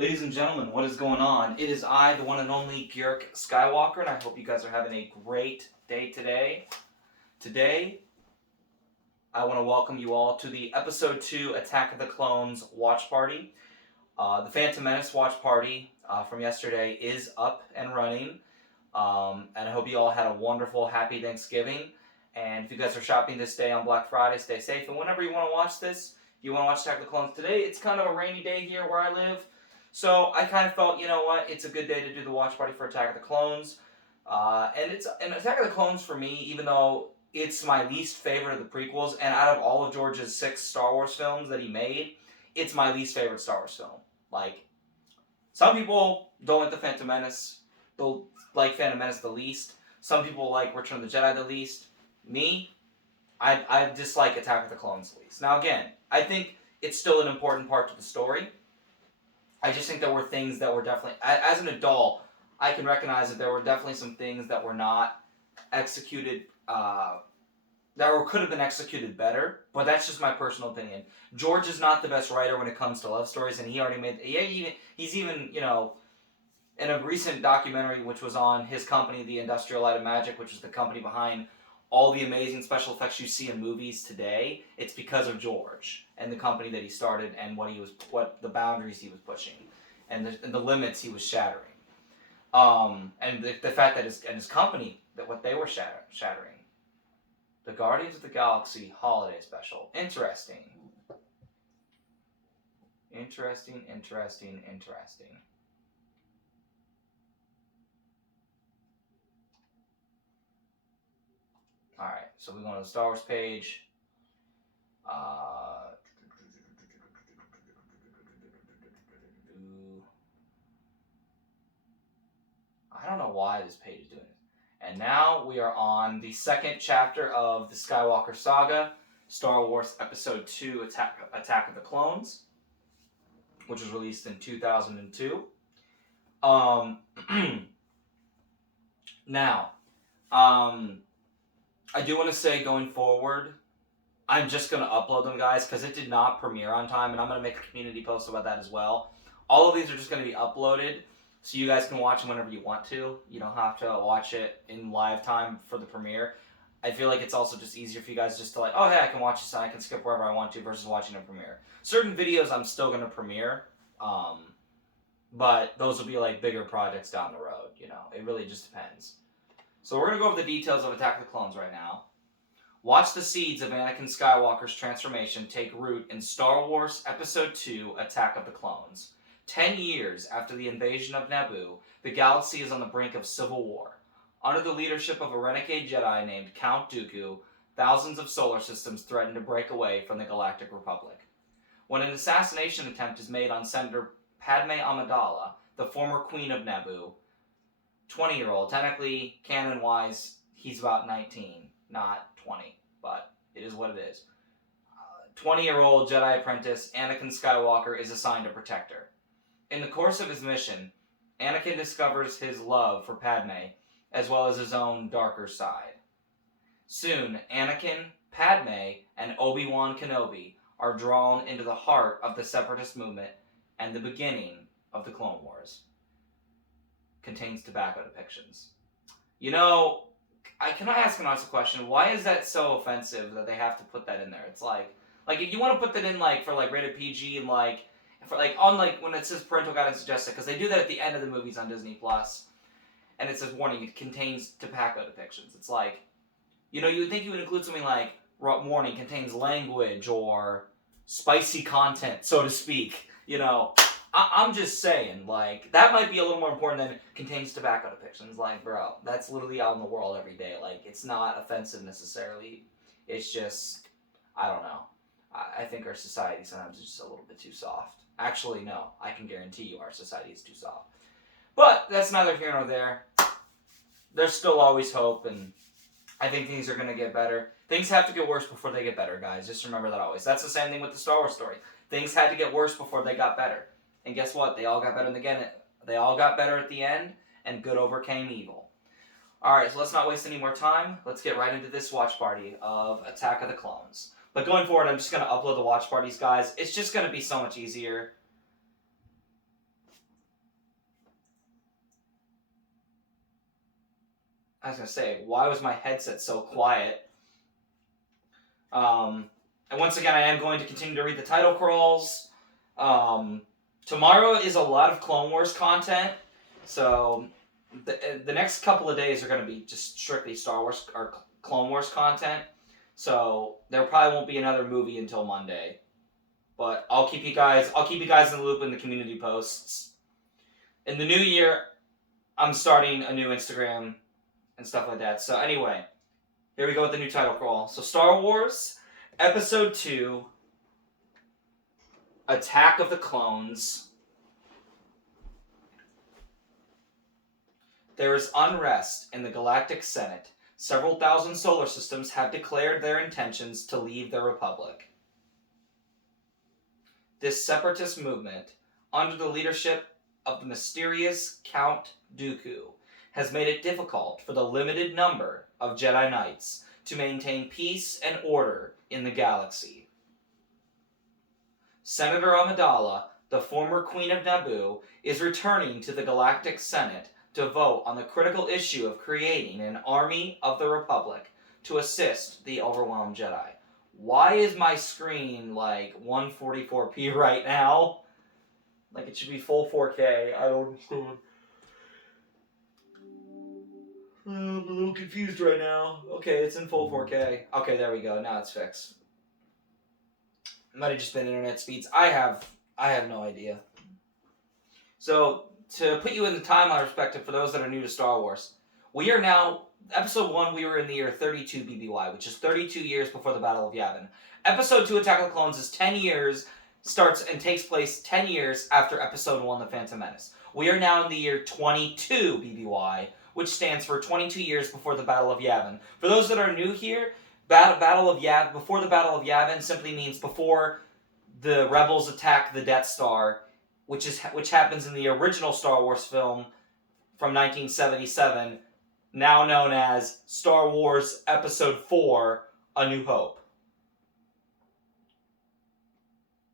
Ladies and gentlemen, what is going on? It is I, the one and only Gyurk Skywalker, and I hope you guys are having a great day today. Today, I want to welcome you all to the Episode 2 Attack of the Clones watch party. The Phantom Menace watch party from yesterday is up and running, and I hope you all had a wonderful, happy Thanksgiving. And if you guys are shopping this day on Black Friday, stay safe. And whenever you want to watch this, you want to watch Attack of the Clones today, it's kind of a rainy day here where I live. So I kind of felt, you know what, it's a good day to do the watch party for Attack of the Clones. And Attack of the Clones for me, even though it's my least favorite of the prequels, and out of all of George's 6 Star Wars films that he made, it's my least favorite Star Wars film. Like, some people don't like the Phantom Menace. They'll like Phantom Menace the least. Some people like Return of the Jedi the least. Me, I dislike Attack of the Clones the least. Now again, I think it's still an important part to the story. I just think there were things that were definitely, as an adult, I can recognize that there were definitely some things that were not executed, could have been executed better, but that's just my personal opinion. George is not the best writer when it comes to love stories, and he already made, he's even, in a recent documentary which was on his company, The Industrial Light of Magic, which is the company behind all the amazing special effects you see in movies today, it's because of George and the company that he started and what the boundaries he was pushing and the limits he was shattering. And the fact that his company, that what they were shattering. The Guardians of the Galaxy Holiday Special. Interesting. Interesting. Alright, so we go to the Star Wars page. I don't know why this page is doing this. And now we are on the second chapter of the Skywalker Saga, Star Wars Episode 2, Attack of the Clones, which was released in 2002. Now, I do want to say going forward, I'm just going to upload them, guys, because it did not premiere on time, and I'm going to make a community post about that as well. All of these are just going to be uploaded, so you guys can watch them whenever you want to. You don't have to watch it in live time for the premiere. I feel like it's also just easier for you guys just to like, oh, hey, I can watch this and I can skip wherever I want to versus watching a premiere. Certain videos I'm still going to premiere, but those will be like bigger projects down the road, It really just depends. So we're going to go over the details of Attack of the Clones right now. Watch the seeds of Anakin Skywalker's transformation take root in Star Wars Episode 2, Attack of the Clones. 10 years after the invasion of Naboo, the galaxy is on the brink of civil war. Under the leadership of a renegade Jedi named Count Dooku, thousands of solar systems threaten to break away from the Galactic Republic. When an assassination attempt is made on Senator Padme Amidala, the former queen of Naboo, 20-year-old, technically, canon-wise, he's about 19, not 20, but it is what it is. 20-year-old Jedi apprentice Anakin Skywalker is assigned to protect her. In the course of his mission, Anakin discovers his love for Padme, as well as his own darker side. Soon, Anakin, Padme, and Obi-Wan Kenobi are drawn into the heart of the Separatist movement and the beginning of the Clone Wars. Contains tobacco depictions. Can I ask an honest question? Why is that so offensive that they have to put that in there? It's like if you want to put that in for rated PG and when it says parental guidance suggested, because they do that at the end of the movies on Disney Plus, and it says warning, it contains tobacco depictions. It's like, you would think you would include something like warning contains language or spicy content, so to speak. I'm just saying, that might be a little more important than contains tobacco depictions. Bro, that's literally out in the world every day. It's not offensive necessarily. It's just, I don't know. I think our society sometimes is just a little bit too soft. Actually, no. I can guarantee you our society is too soft. But that's neither here nor there. There's still always hope, and I think things are going to get better. Things have to get worse before they get better, guys. Just remember that always. That's the same thing with the Star Wars story. Things had to get worse before they got better. And guess what? They all got better They all got better at the end, and good overcame evil. Alright, so let's not waste any more time. Let's get right into this watch party of Attack of the Clones. But going forward, I'm just going to upload the watch parties, guys. It's just going to be so much easier. I was gonna say, why was my headset so quiet? And once again, I am going to continue to read the title crawls. Tomorrow is a lot of Clone Wars content, so the next couple of days are going to be just strictly Star Wars or Clone Wars content. So there probably won't be another movie until Monday, but I'll keep you guys in the loop in the community posts. In the new year, I'm starting a new Instagram and stuff like that. So anyway, here we go with the new title crawl. So Star Wars Episode 2, Attack of the Clones. There is unrest in the Galactic Senate. Several thousand solar systems have declared their intentions to leave the Republic. This separatist movement, under the leadership of the mysterious Count Dooku, has made it difficult for the limited number of Jedi Knights to maintain peace and order in the galaxy. Senator Amidala, the former Queen of Naboo, is returning to the Galactic Senate to vote on the critical issue of creating an army of the Republic to assist the overwhelmed Jedi. Why is my screen like 144p right now? Like it should be full 4K. I don't understand. I'm a little confused right now. Okay, it's in full 4K. Okay, there we go. Now it's fixed. It might have just been internet speeds. I have no idea. So, to put you in the timeline perspective for those that are new to Star Wars, we are now, Episode 1, we were in the year 32 BBY, which is 32 years before the Battle of Yavin. Episode 2, Attack of the Clones, is 10 years, starts and takes place 10 years after Episode 1, The Phantom Menace. We are now in the year 22 BBY, which stands for 22 years before the Battle of Yavin. For those that are new here, before the Battle of Yavin simply means before the Rebels attack the Death Star, which happens in the original Star Wars film from 1977, now known as Star Wars Episode 4, A New Hope.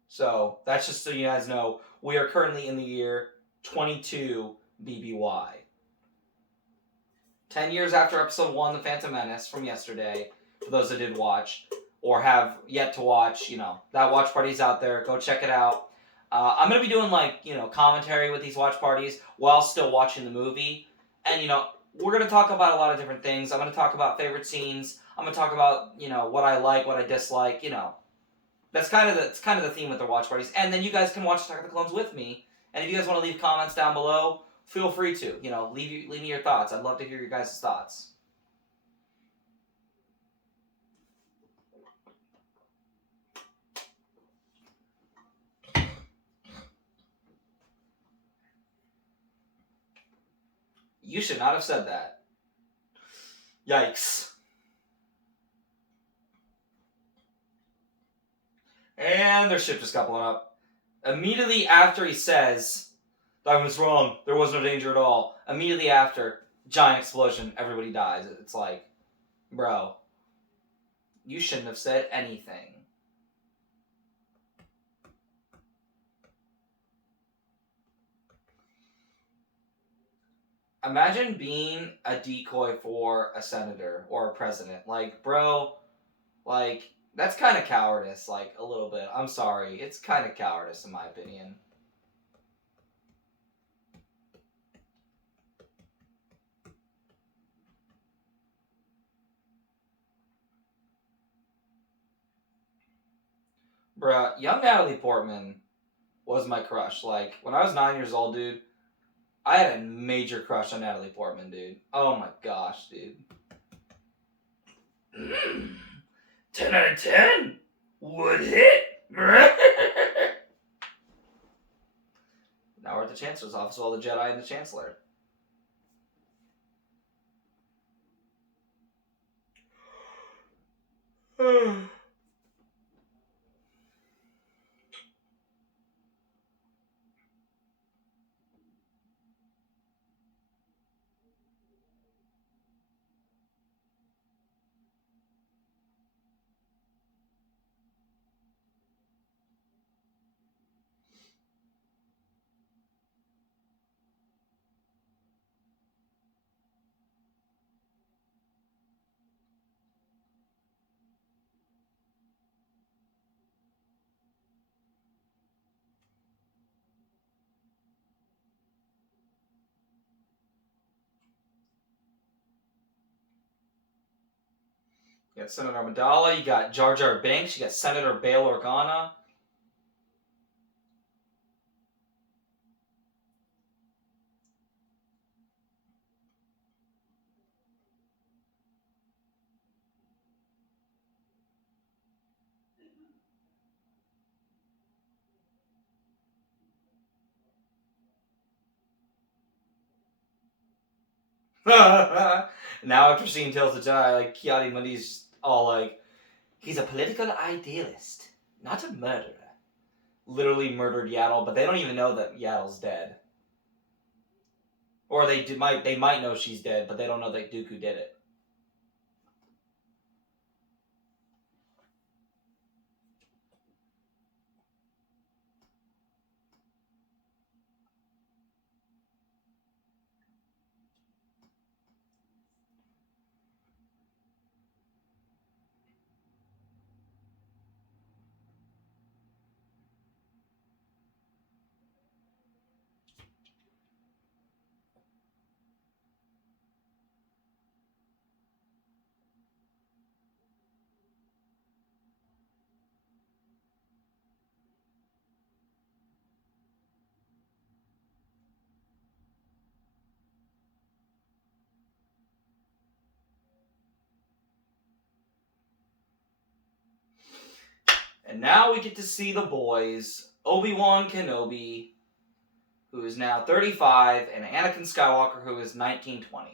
So, that's just so you guys know, we are currently in the year 22 BBY. 10 years after Episode 1, The Phantom Menace, from yesterday, for those that did watch, or have yet to watch, that watch party's out there, go check it out. I'm going to be doing, commentary with these watch parties while still watching the movie, and, we're going to talk about a lot of different things. I'm going to talk about favorite scenes, I'm going to talk about, what I like, what I dislike, That's kind of the theme with the watch parties, and then you guys can watch Attack of the Clones with me, and if you guys want to leave comments down below, feel free to, leave me your thoughts. I'd love to hear your guys' thoughts. You should not have said that. Yikes. And their ship just got blown up. Immediately after he says, "I was wrong, there was no danger at all," immediately after, giant explosion, everybody dies. It's like, bro, you shouldn't have said anything. Imagine being a decoy for a senator or a president. Like, bro, that's kind of cowardice, a little bit. I'm sorry. It's kind of cowardice, in my opinion. Bruh, young Natalie Portman was my crush. When I was 9 years old, dude, I had a major crush on Natalie Portman, dude. Oh my gosh, dude. 10 out of 10 would hit. Now we're at the Chancellor's office, all the Jedi and the Chancellor. You got Senator Amidala, you got Jar Jar Binks, you got Senator Bail Organa. Now after seeing Tales of Jedi, like Ki-Adi-Mundi's all like, he's a political idealist, not a murderer. Literally murdered Yaddle, but they don't even know that Yaddle's dead. Or they might know she's dead, but they don't know that Dooku did it. And now we get to see the boys, Obi-Wan Kenobi, who is now 35, and Anakin Skywalker, who is 1920.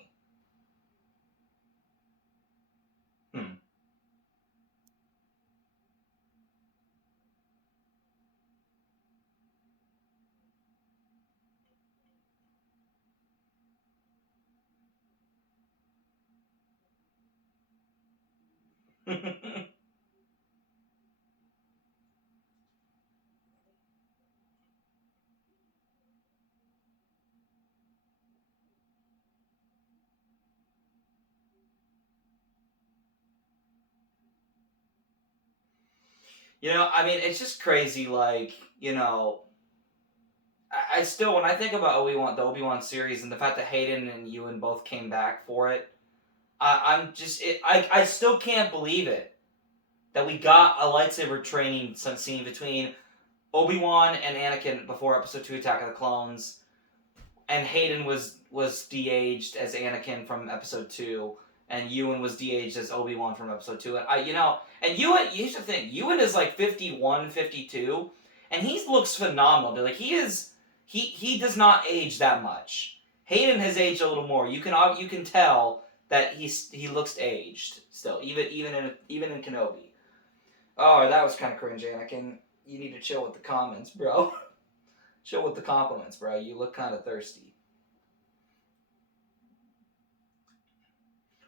You know, I mean, it's just crazy, like, you know, I still, when I think about Obi-Wan, the Obi-Wan series, and the fact that Hayden and Ewan both came back for it, I still can't believe it, that we got a lightsaber training scene between Obi-Wan and Anakin before Episode 2 Attack of the Clones, and Hayden was de-aged as Anakin from Episode 2, and Ewan was de-aged as Obi-Wan from Episode 2. And and Ewan, here's the thing, Ewan is like 51, 52, and he looks phenomenal. Like, he does not age that much. Hayden has aged a little more. You can tell that he looks aged still, even in Kenobi. Oh, that was kind of cringe, Anakin. You need to chill with the comments, bro. Chill with the compliments, bro. You look kind of thirsty.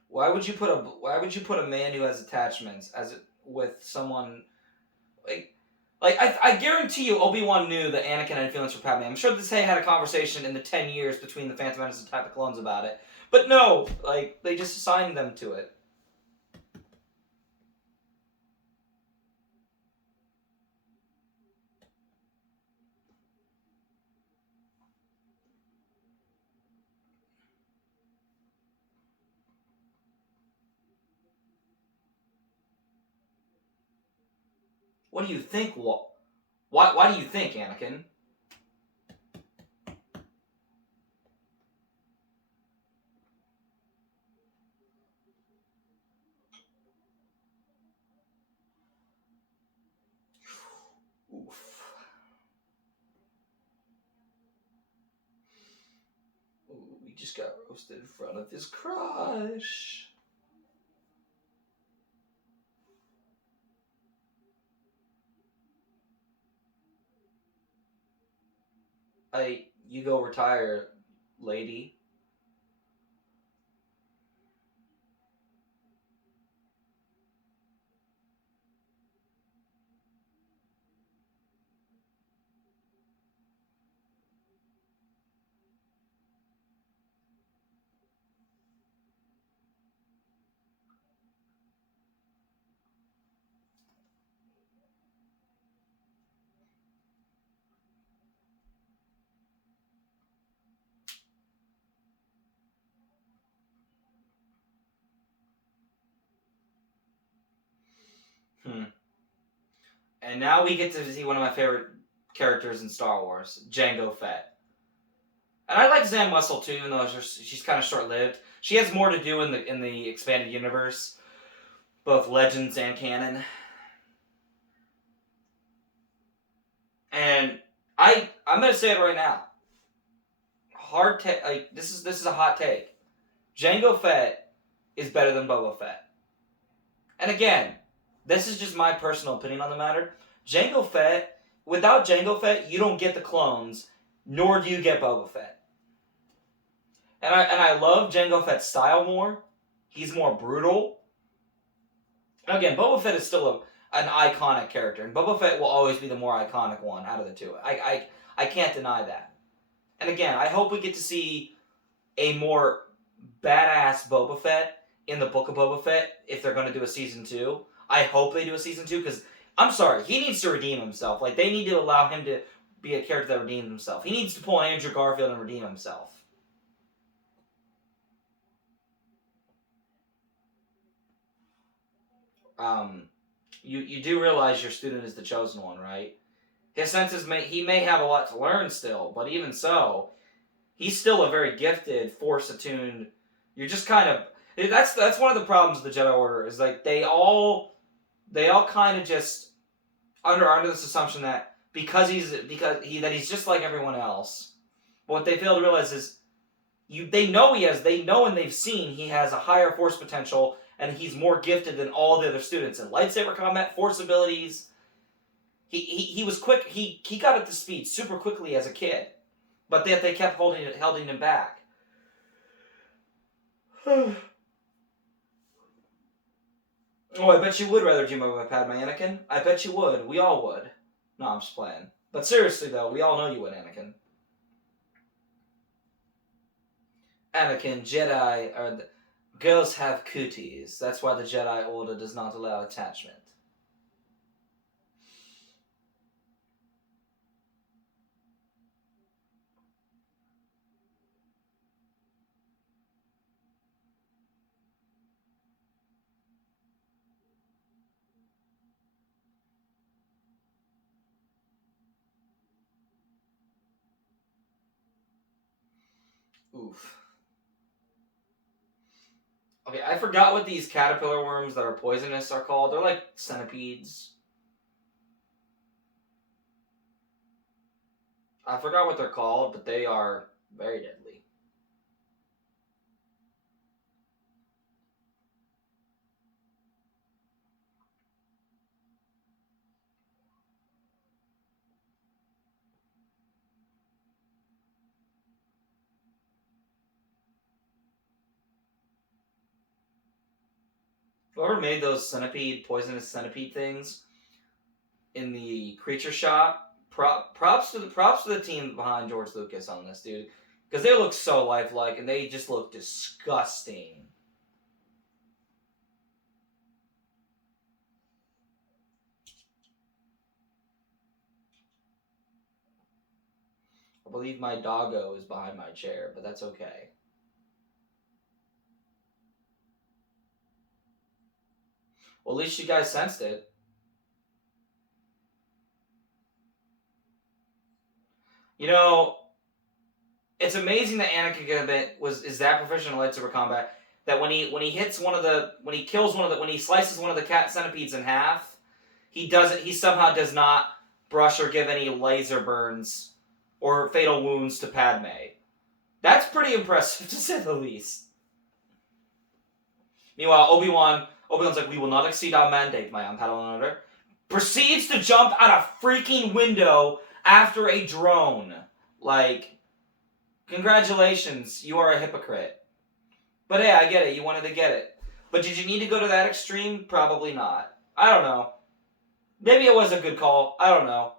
Why would you put a man who has attachments with someone like I guarantee you Obi-Wan knew that Anakin had feelings for Padme. I'm sure they had a conversation in the 10 years between the Phantom Menace and Attack of the Clones about it. But no, like, they just assigned them to it. What do you think? Why do you think, Anakin? Oof. Ooh, we just got roasted in front of his crush. You go retire, lady. Hmm. And now we get to see one of my favorite characters in Star Wars, Jango Fett. And I like Zam Wesell too, even though she's kind of short-lived. She has more to do in the expanded universe, both Legends and canon. And I'm gonna say it right now. This is a hot take. Jango Fett is better than Boba Fett. And again, this is just my personal opinion on the matter. Jango Fett, without Jango Fett, you don't get the clones, nor do you get Boba Fett. And I love Jango Fett's style more. He's more brutal. And again, Boba Fett is still an iconic character, and Boba Fett will always be the more iconic one out of the two. I can't deny that. And again, I hope we get to see a more badass Boba Fett in the Book of Boba Fett if they're going to do a season 2. I hope they do a season 2 because I'm sorry, he needs to redeem himself. Like, they need to allow him to be a character that redeems himself. He needs to pull an Andrew Garfield and redeem himself. You do realize your student is the chosen one, right? His senses he may have a lot to learn still, but even so, he's still a very gifted, force attuned. You're just kind of that's one of the problems of the Jedi Order is like they all kind of just under this assumption that because he's just like everyone else. But what they fail to realize is they know and they've seen he has a higher force potential and he's more gifted than all the other students in lightsaber combat, force abilities. He was quick. He got up to speed super quickly as a kid, but they kept holding him back. Oh, I bet you would rather dream of a Padme, Anakin. I bet you would. We all would. No, I'm just playing. But seriously, though, we all know you would, Anakin. Anakin, Jedi are girls have cooties. That's why the Jedi Order does not allow attachment. Oof. Okay, I forgot what these caterpillar worms that are poisonous are called. They're like centipedes. I forgot what they're called, but they are very deadly. Whoever made those poisonous centipede things in the creature shop, props to the team behind George Lucas on this, dude. Because they look so lifelike and they just look disgusting. I believe my doggo is behind my chair, but that's okay. Well, at least you guys sensed it. You know, it's amazing that Anakin Gambit is that proficient in lightsaber combat that when he slices one of the cat centipedes in half, he somehow does not brush or give any laser burns or fatal wounds to Padme. That's pretty impressive to say the least. Meanwhile, Obi-Wan's like, we will not exceed our mandate, my Padawan order. Proceeds to jump out a freaking window after a drone. Like, congratulations, you are a hypocrite. But hey, I get it, you wanted to get it. But did you need to go to that extreme? Probably not. I don't know. Maybe it was a good call. I don't know.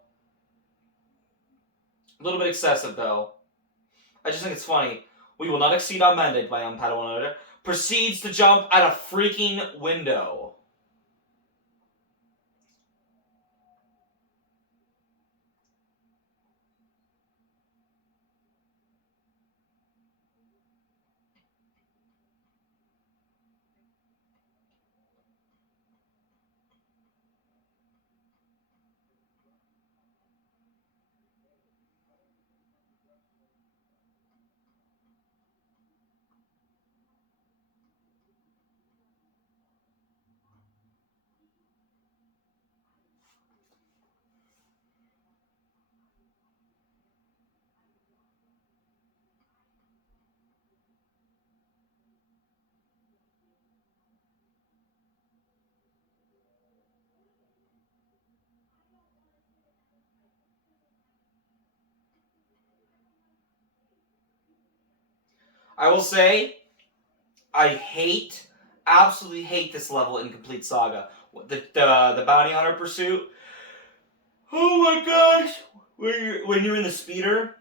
A little bit excessive, though. I just think it's funny. We will not exceed our mandate, my Padawan order. Proceeds to jump out a freaking window. I will say, I absolutely hate this level in Complete Saga. The Bounty Hunter Pursuit. Oh my gosh! When you're in the speeder,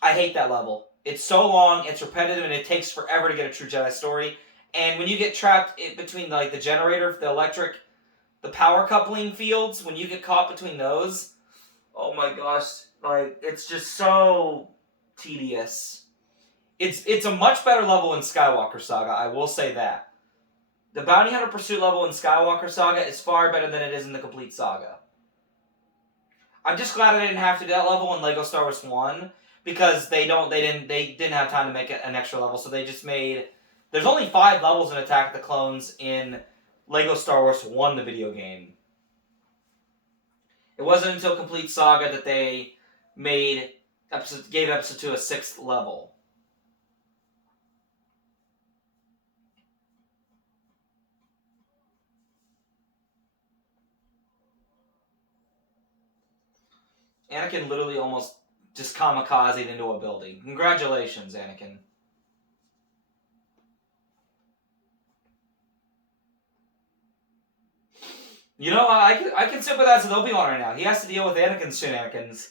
I hate that level. It's so long, it's repetitive, and it takes forever to get a true Jedi story. And when you get trapped between like the generator, the power coupling fields, when you get caught between those, oh my gosh, like it's just so tedious. It's a much better level in Skywalker Saga, I will say that. The Bounty Hunter Pursuit level in Skywalker Saga is far better than it is in the Complete Saga. I'm just glad I didn't have to do that level in Lego Star Wars 1 because they didn't have time to make an extra level, so they just made. There's only 5 levels in Attack of the Clones in Lego Star Wars 1, the video game. It wasn't until Complete Saga that they gave Episode 2 a 6th level. Anakin literally almost just kamikazed into a building. Congratulations, Anakin. You know, I can sympathize with Obi-Wan right now. He has to deal with Anakin's shenanigans.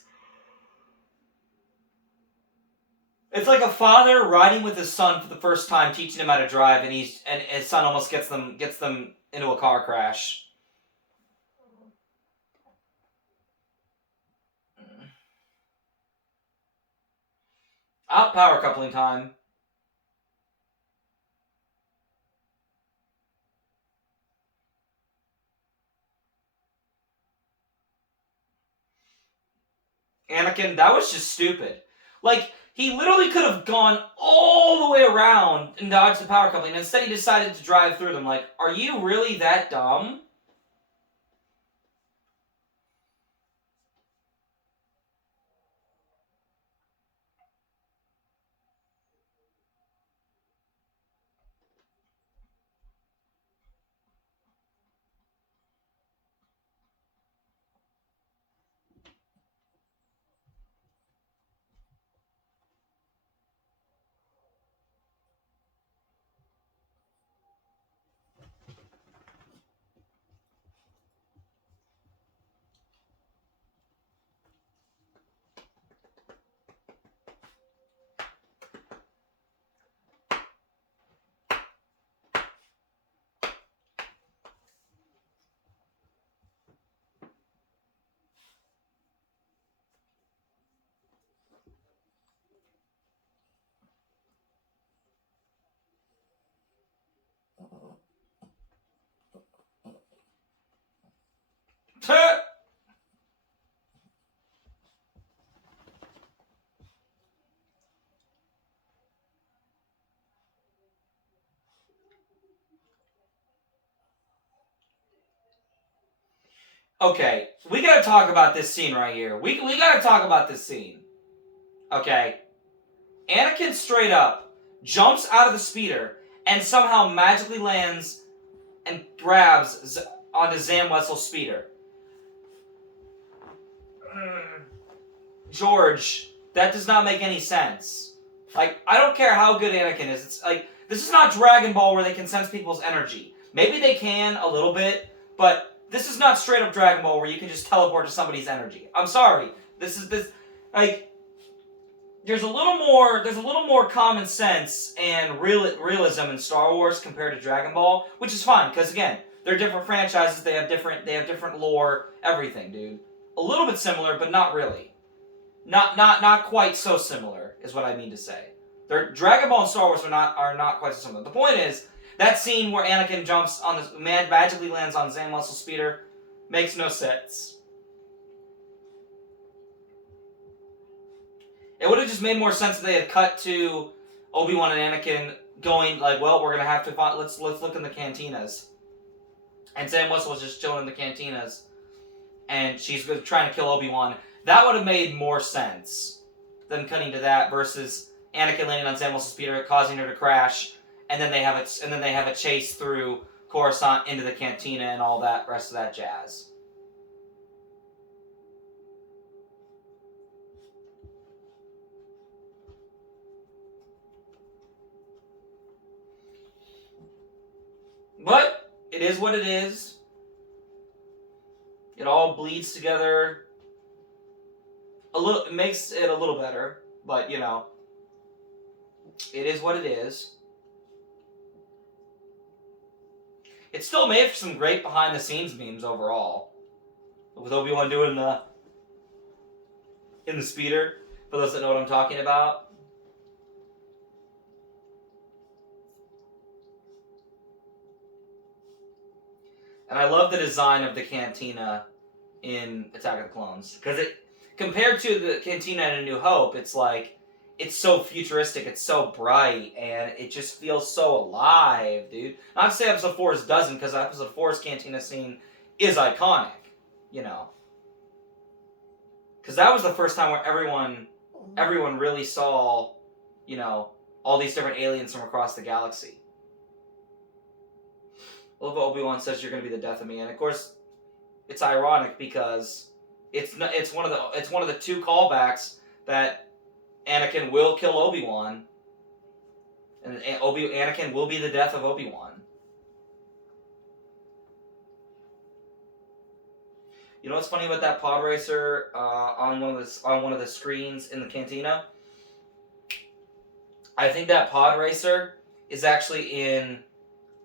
It's like a father riding with his son for the first time, teaching him how to drive, and his son almost gets them into a car crash. Power coupling time. Anakin, that was just stupid. Like, he literally could have gone all the way around and dodged the power coupling, and instead he decided to drive through them. Like, are you really that dumb? Okay, we gotta talk about this scene right here. We gotta talk about this scene. Okay. Anakin straight up jumps out of the speeder and somehow magically lands and grabs onto Zam Wesell's speeder. George, that does not make any sense. Like, I don't care how good Anakin is. It's like, this is not Dragon Ball where they can sense people's energy. Maybe they can a little bit, but this is not straight up Dragon Ball where you can just teleport to somebody's energy. I'm sorry. There's a little more common sense and realism in Star Wars compared to Dragon Ball, which is fine because again, they're different franchises. They have different lore, everything, dude. A little bit similar, but not really. Not quite so similar is what I mean to say. Dragon Ball and Star Wars are not quite so similar. The point is that scene where Anakin jumps on this magically lands on Zam Wesell's speeder makes no sense. It would have just made more sense if they had cut to Obi-Wan and Anakin going like, well, we're gonna have to find, let's look in the cantinas, and Zam Wesell was just chilling in the cantinas, and she's trying to kill Obi-Wan. That would have made more sense than cutting to that versus Anakin landing on Zam Wesell's speeder, causing her to crash, and then they have a chase through Coruscant into the cantina and all that rest of that jazz. is what it is. It all bleeds together. It makes it a little better, but you know, it is what it is. It still made for some great behind-the-scenes memes overall, with Obi-Wan doing in the speeder. For those that know what I'm talking about. And I love the design of the cantina in Attack of the Clones, because it, compared to the cantina in A New Hope, it's like, it's so futuristic, it's so bright, and it just feels so alive, dude. Not to say Episode 4's doesn't, because Episode 4's cantina scene is iconic, you know. Because that was the first time where everyone really saw, you know, all these different aliens from across the galaxy. I love what Obi-Wan says, "You're going to be the death of me," and of course, it's ironic because it's one of the two callbacks that Anakin will kill Obi-Wan, and Anakin will be the death of Obi-Wan. You know what's funny about that pod racer on one of the screens in the cantina? I think that pod racer is actually in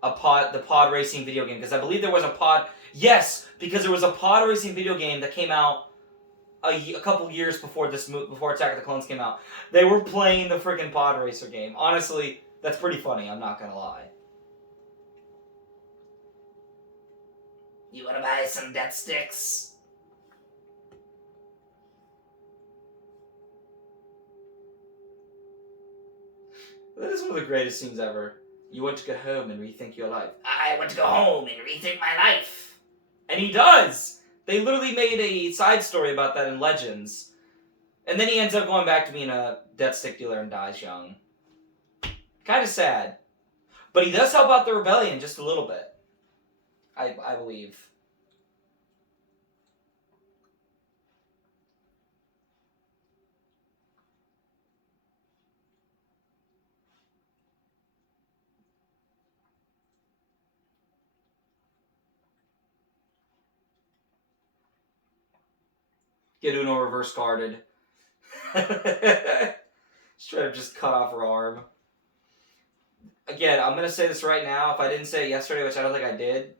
the pod racing video game, because I believe there was a pod. Yes, because there was a pod racing video game that came out a couple years before before Attack of the Clones came out. They were playing the freaking pod racer game. Honestly, that's pretty funny. I'm not gonna lie. You wanna buy some death sticks? That is one of the greatest scenes ever. You want to go home and rethink your life. I want to go home and rethink my life. And he does! They literally made a side story about that in Legends. And then he ends up going back to being a death stick dealer and dies young. Kind of sad. But he does help out the rebellion just a little bit. I believe. Get Uno reverse guarded. Straight up just cut off her arm. Again, I'm going to say this right now. If I didn't say it yesterday, which I don't think I did.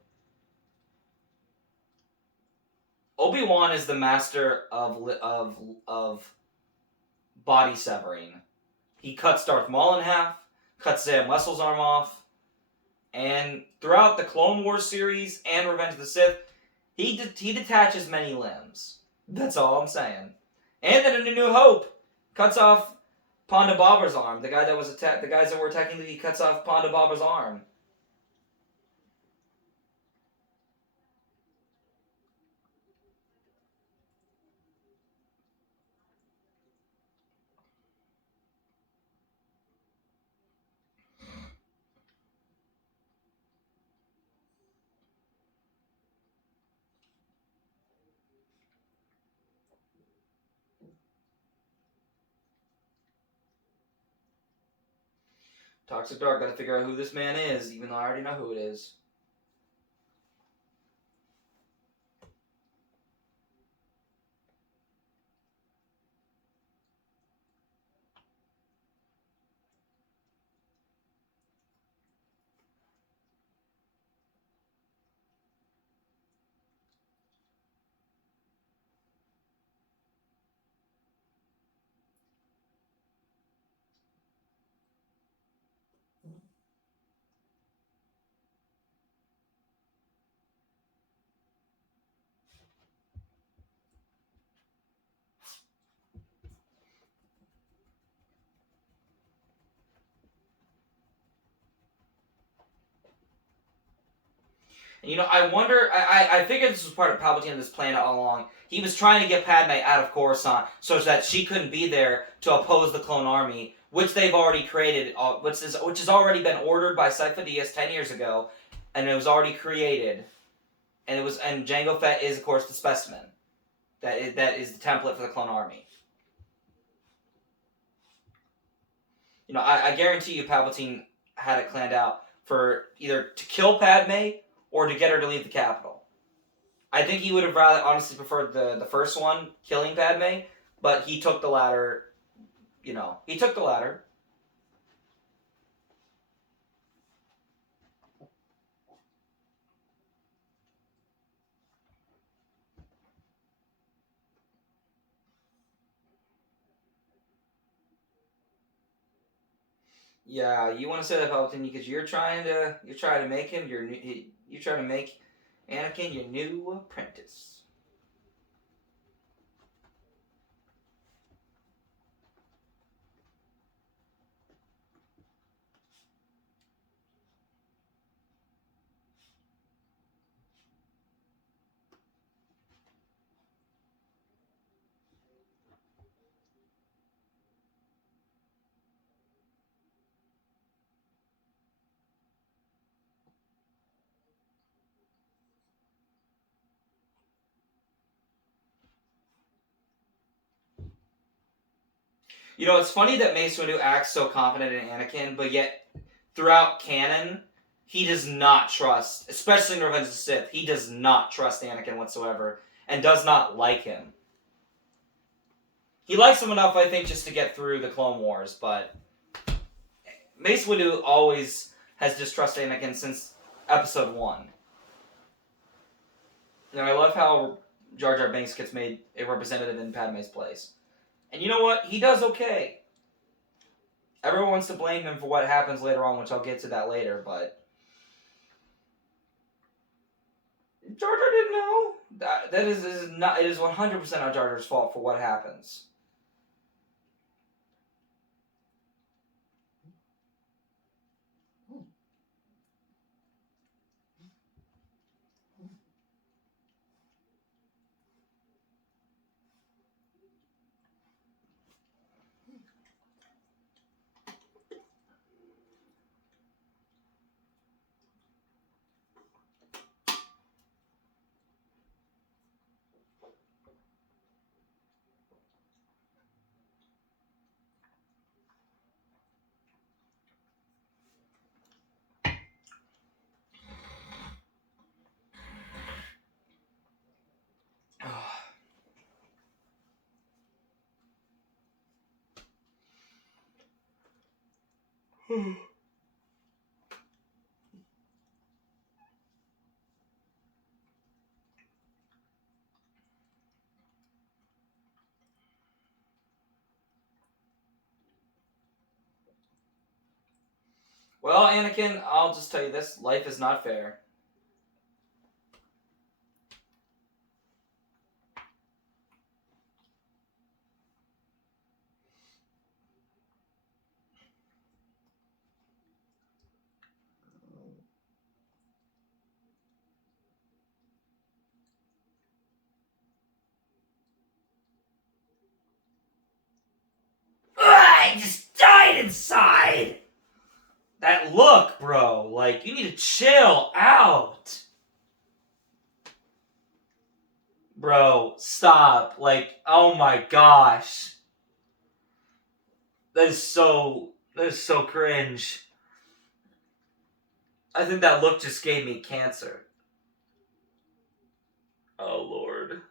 Obi-Wan is the master of body severing. He cuts Darth Maul in half, cuts Zam Wessel's arm off, and throughout the Clone Wars series and Revenge of the Sith, he detaches many limbs. That's all I'm saying. And then in A New Hope, cuts off Ponda Baba's arm. The guys that were attacking, he cuts off Ponda Baba's arm. Toxic Dark, gotta figure out who this man is, even though I already know who it is. And, you know, I wonder, I figured this was part of Palpatine, this plan all along. He was trying to get Padme out of Coruscant so that she couldn't be there to oppose the clone army, which they've already created, which has already been ordered by Sifo Dyas 10 years ago, and it was already created. And Jango Fett is, of course, the specimen. That is the template for the clone army. You know, I guarantee you Palpatine had it planned out for either to kill Padme or to get her to leave the capital. I think he would have rather honestly preferred the first one, killing Padme, but he took the latter. He took the latter. Yeah, you want to say that, Palpatine, because you're trying to make him you're trying to make Anakin your new apprentice. It's funny that Mace Windu acts so confident in Anakin, but yet throughout canon, he does not trust, especially in Revenge of the Sith, he does not trust Anakin whatsoever and does not like him. He likes him enough, I think, just to get through the Clone Wars, but Mace Windu always has distrusted Anakin since Episode 1. I love how Jar Jar Binks gets made a representative in Padme's place. And you know what? He does okay. Everyone wants to blame him for what happens later on, which I'll get to that later, but Jar Jar didn't know. That is not. It is 100% not Jar Jar's fault for what happens. Well, Anakin, I'll just tell you this: life is not fair. I just died inside. That look, bro. Like, you need to chill out. Bro, stop. Like, oh my gosh. That is so cringe. I think that look just gave me cancer. Oh, Lord.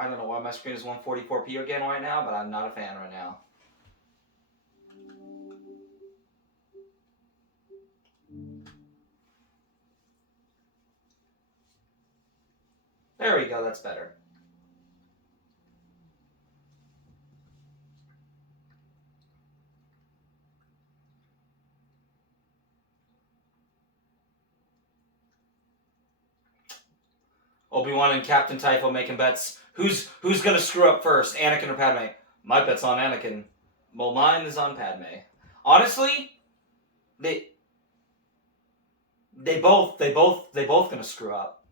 I don't know why my screen is 144p again right now, but I'm not a fan right now. There we go, that's better. Obi-Wan and Captain Typho making bets. Who's gonna screw up first, Anakin or Padme? My bet's on Anakin. Well, mine is on Padme. Honestly, they both gonna screw up.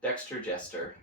Dexter Jester.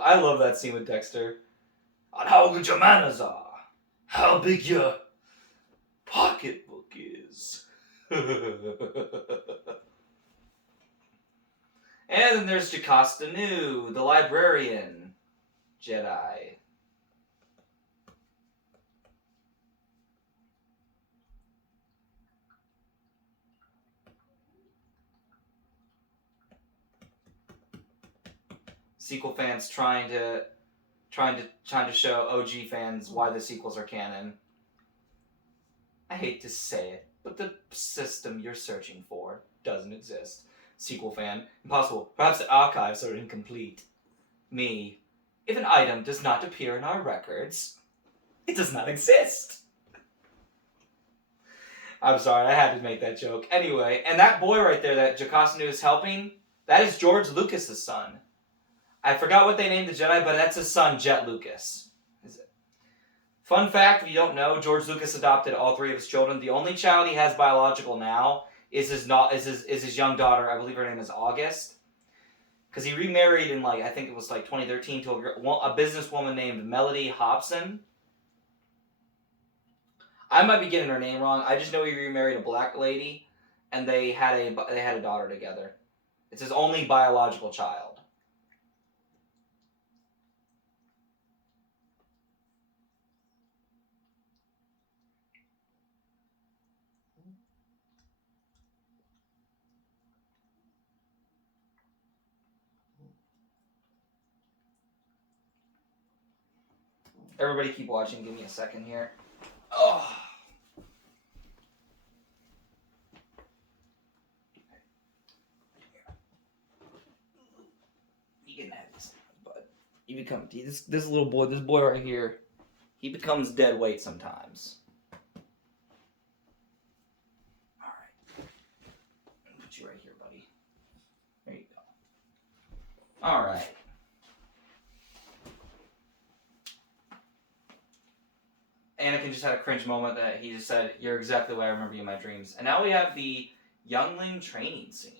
I love that scene with Dexter. On how good your manners are. How big your pocketbook is. And then there's Jocasta Nu, the librarian Jedi. Sequel fans trying to show OG fans why the sequels are canon. I hate to say it, but the system you're searching for doesn't exist. Sequel fan, impossible. Perhaps the archives are incomplete. Me, if an item does not appear in our records, it does not exist. I'm sorry, I had to make that joke. Anyway, and that boy right there that Jocasta Nu is helping, that is George Lucas's son. I forgot what they named the Jedi, but that's his son, Jet Lucas. Fun fact, if you don't know, George Lucas adopted all three of his children. The only child he has biological now is his young daughter. I believe her name is August. Because he remarried in, I think it was 2013 to a businesswoman named Melody Hobson. I might be getting her name wrong. I just know he remarried a black lady, and they had a daughter together. It's his only biological child. Everybody keep watching. Give me a second here. Oh. You can have this, but you become this little boy. This boy right here, he becomes dead weight sometimes. All right, put you right here, buddy. There you go. All right. Anakin just had a cringe moment that he just said, "You're exactly the way I remember you in my dreams." And now we have the youngling training scene.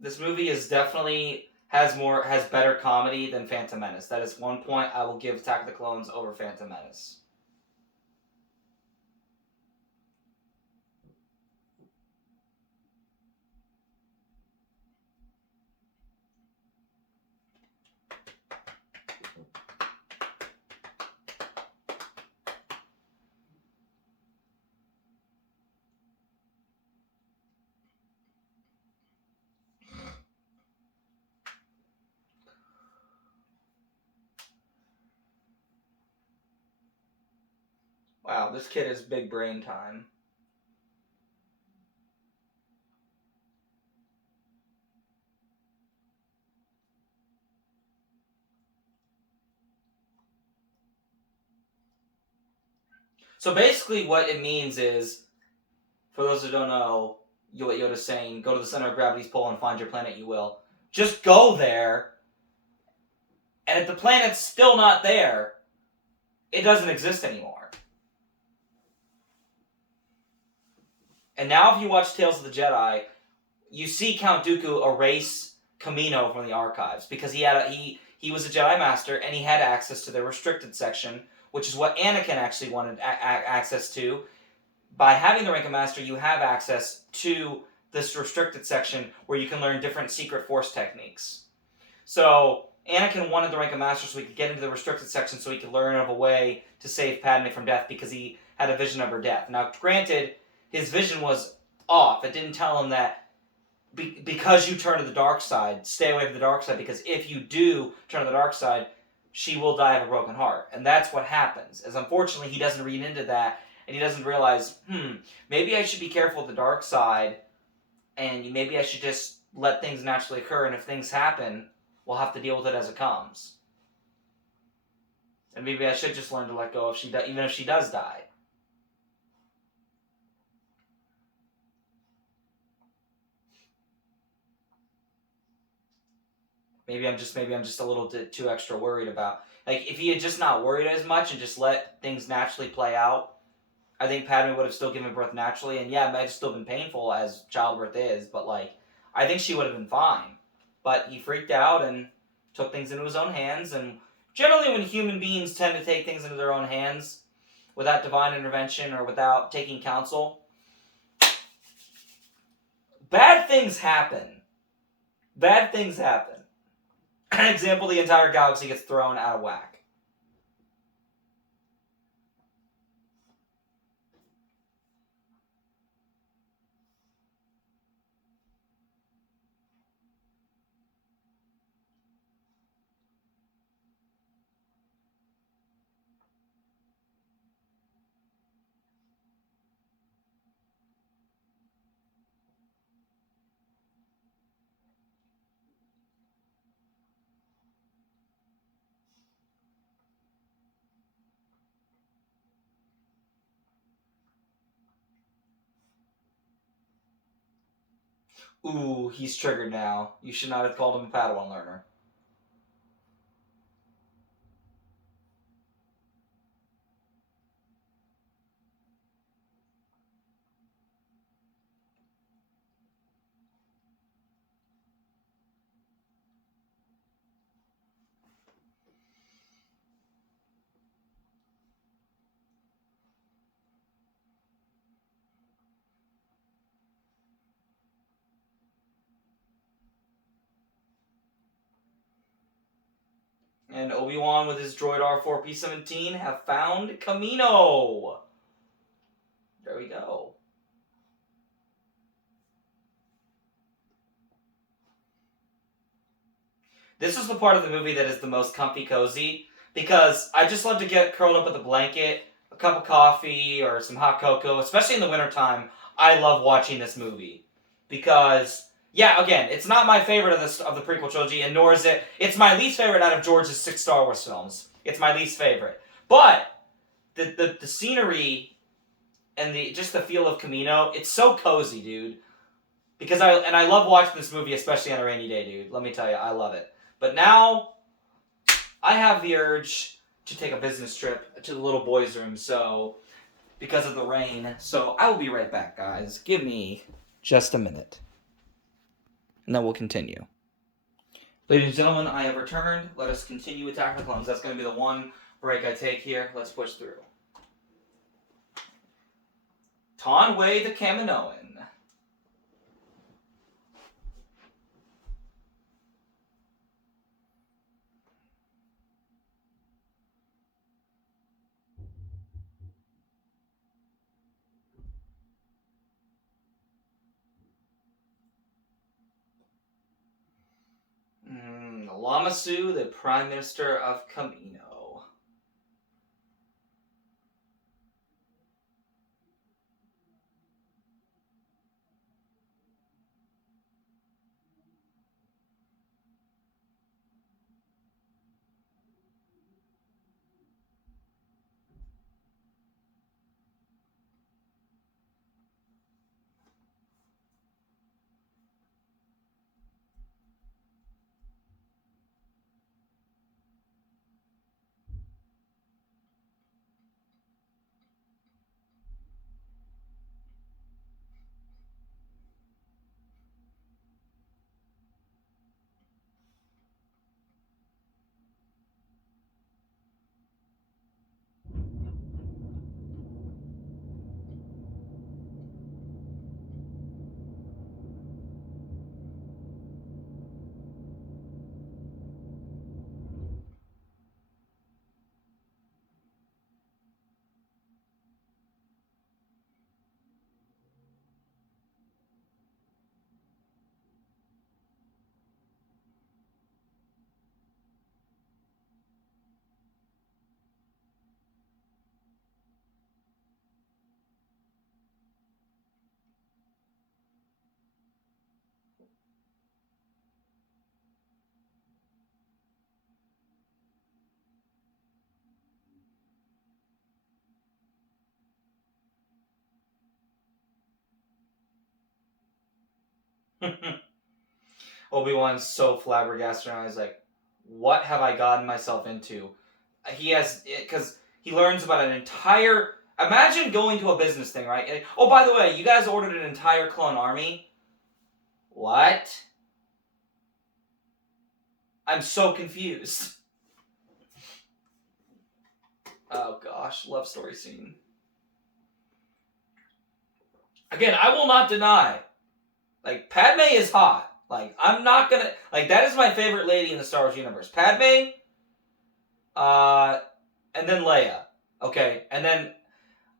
This movie is definitely has better comedy than Phantom Menace. That is one point I will give Attack of the Clones over Phantom Menace. Wow, this kid has big brain time. So basically what it means is, for those who don't know what Yoda's saying, go to the center of gravity's pull and find your planet, you will. Just go there, and if the planet's still not there, it doesn't exist anymore. And now if you watch Tales of the Jedi, you see Count Dooku erase Kamino from the archives because he was a Jedi Master and he had access to the restricted section, which is what Anakin actually wanted access to. By having the rank of Master, you have access to this restricted section where you can learn different secret Force techniques. So Anakin wanted the rank of Master so he could get into the restricted section so he could learn of a way to save Padme from death because he had a vision of her death. Now, granted, his vision was off. It didn't tell him that because you turn to the dark side, stay away from the dark side, because if you do turn to the dark side, she will die of a broken heart. And that's what happens. As unfortunately, he doesn't read into that, and he doesn't realize, maybe I should be careful with the dark side, and maybe I should just let things naturally occur, and if things happen, we'll have to deal with it as it comes. And maybe I should just learn to let go even if she does die. Maybe I'm just a little bit too extra worried about. Like, if he had just not worried as much and just let things naturally play out, I think Padme would have still given birth naturally. And yeah, it might have still been painful as childbirth is, but like, I think she would have been fine. But he freaked out and took things into his own hands. And generally, when human beings tend to take things into their own hands without divine intervention or without taking counsel, bad things happen. Bad things happen. An example, the entire galaxy gets thrown out of whack. Ooh, he's triggered now. You should not have called him a Padawan learner. And Obi-Wan with his droid R4-P17 have found Kamino. There we go. This is the part of the movie that is the most comfy cozy, because I just love to get curled up with a blanket, a cup of coffee, or some hot cocoa, especially in the wintertime. I love watching this movie. Because, yeah, again, it's not my favorite of the prequel trilogy, and nor is it. It's my least favorite out of George's 6 Star Wars films. It's my least favorite. But the scenery and just the feel of Kamino, it's so cozy, dude. Because I love watching this movie, especially on a rainy day, dude. Let me tell you, I love it. But now, I have the urge to take a business trip to the little boys' room, so because of the rain. So I will be right back, guys. Give me just a minute. And then we'll continue. Ladies and gentlemen, I have returned. Let us continue Attack the Clones. That's going to be the one break I take here. Let's push through. Tonway the Kaminoan. Lamasu, the Prime Minister of Kamino. Obi-Wan's so flabbergasted, and he's like, what have I gotten myself into? He has, because he learns about an entire, imagine going to a business thing, right? And, oh, by the way, you guys ordered an entire clone army? What? I'm so confused. Oh gosh, love story scene. Again, I will not deny, like, Padme is hot. Like, I'm not gonna, like, that is my favorite lady in the Star Wars universe. Padme, and then Leia. Okay, and then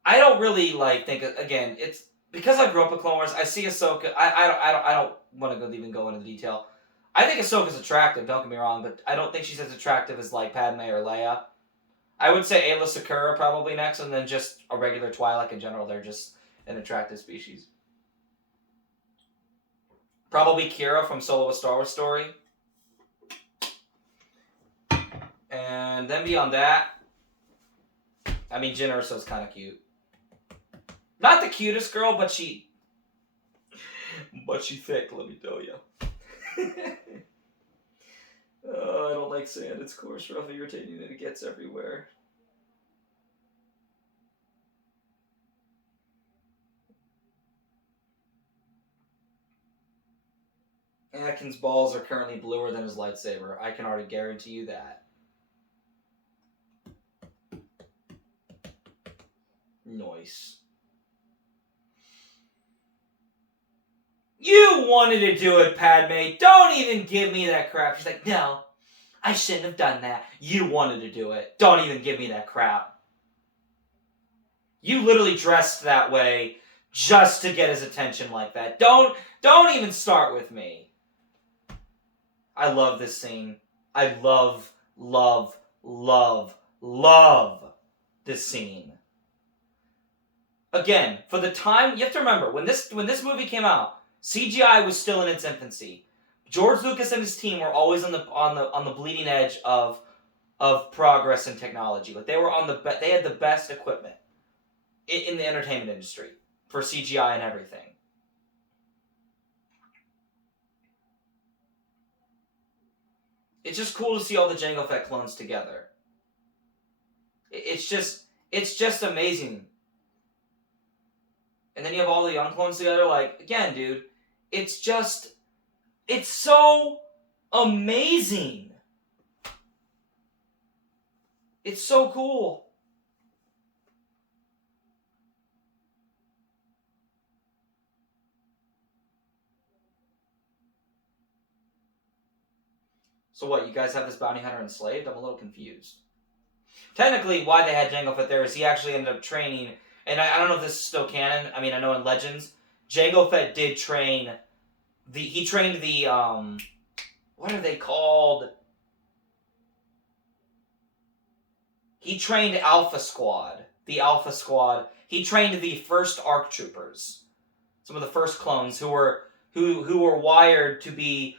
I don't really, like, think, again, it's, because I grew up with Clone Wars, I see Ahsoka, I don't want to even go into the detail. I think Ahsoka's attractive, don't get me wrong, but I don't think she's as attractive as, like, Padme or Leia. I would say Aayla Secura probably next, and then just a regular Twi'lek in general. They're just an attractive species. Probably Kira from Solo: A Star Wars Story. And then beyond that, I mean, Jyn Erso's kind of cute. Not the cutest girl, but she thick, let me tell you. I don't like sand. It's coarse, rough, irritating, and it gets everywhere. Anakin's balls are currently bluer than his lightsaber. I can already guarantee you that. Nice. You wanted to do it, Padme. Don't even give me that crap. She's like, no, I shouldn't have done that. You wanted to do it. Don't even give me that crap. You literally dressed that way just to get his attention like that. Don't even start with me. I love this scene. I love this scene. Again, for the time, you have to remember, when this movie came out, CGI was still in its infancy. George Lucas and his team were always on the bleeding edge of progress and technology. Like, they had the best equipment in the entertainment industry for CGI and everything. It's just cool to see all the Jango Fett clones together. It's just amazing. and then you have all the young clones together. Like, again, dude, it's so amazing. It's so cool. So what, you guys have this bounty hunter enslaved? I'm a little confused. Technically, why they had Jango Fett there is he actually ended up training, and I don't know if this is still canon. I mean, I know in Legends, Jango Fett did train he trained the, what are they called? He trained Alpha Squad. The Alpha Squad. He trained the first ARC troopers. Some of the first clones who were wired to be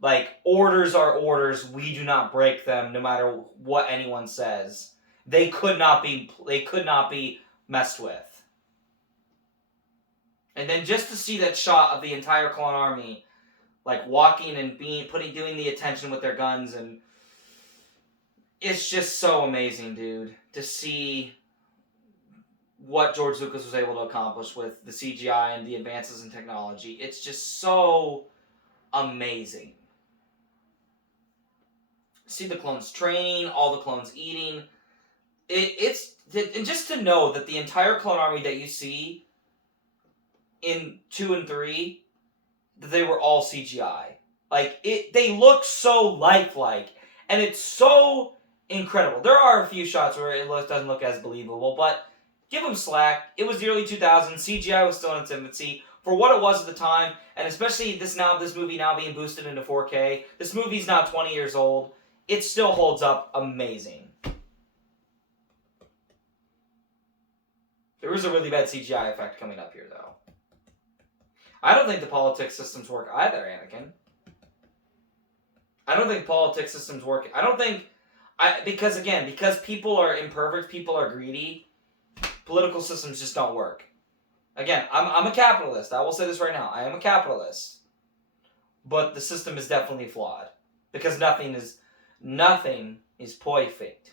like, orders are orders, we do not break them no matter what anyone says. They could not be messed with. And then just to see that shot of the entire clone army like walking and doing the attention with their guns, and it's just so amazing, dude, to see what George Lucas was able to accomplish with the CGI and the advances in technology. It's just so amazing. See the clones training, all the clones eating. And just to know that the entire clone army that you see in 2 and 3, that they were all CGI. Like, they look so lifelike, and it's so incredible. There are a few shots where it doesn't look as believable, but give them slack. It was the early 2000s. CGI was still in its infancy. For what it was at the time, and especially this movie now being boosted into 4K, this movie's now 20 years old. It still holds up amazing. There is a really bad CGI effect coming up here, though. I don't think the politics systems work either, Anakin. I don't think politics systems work. Because people are imperfect, people are greedy, political systems just don't work. Again, I'm a capitalist. I will say this right now. I am a capitalist. But the system is definitely flawed. Because nothing is perfect.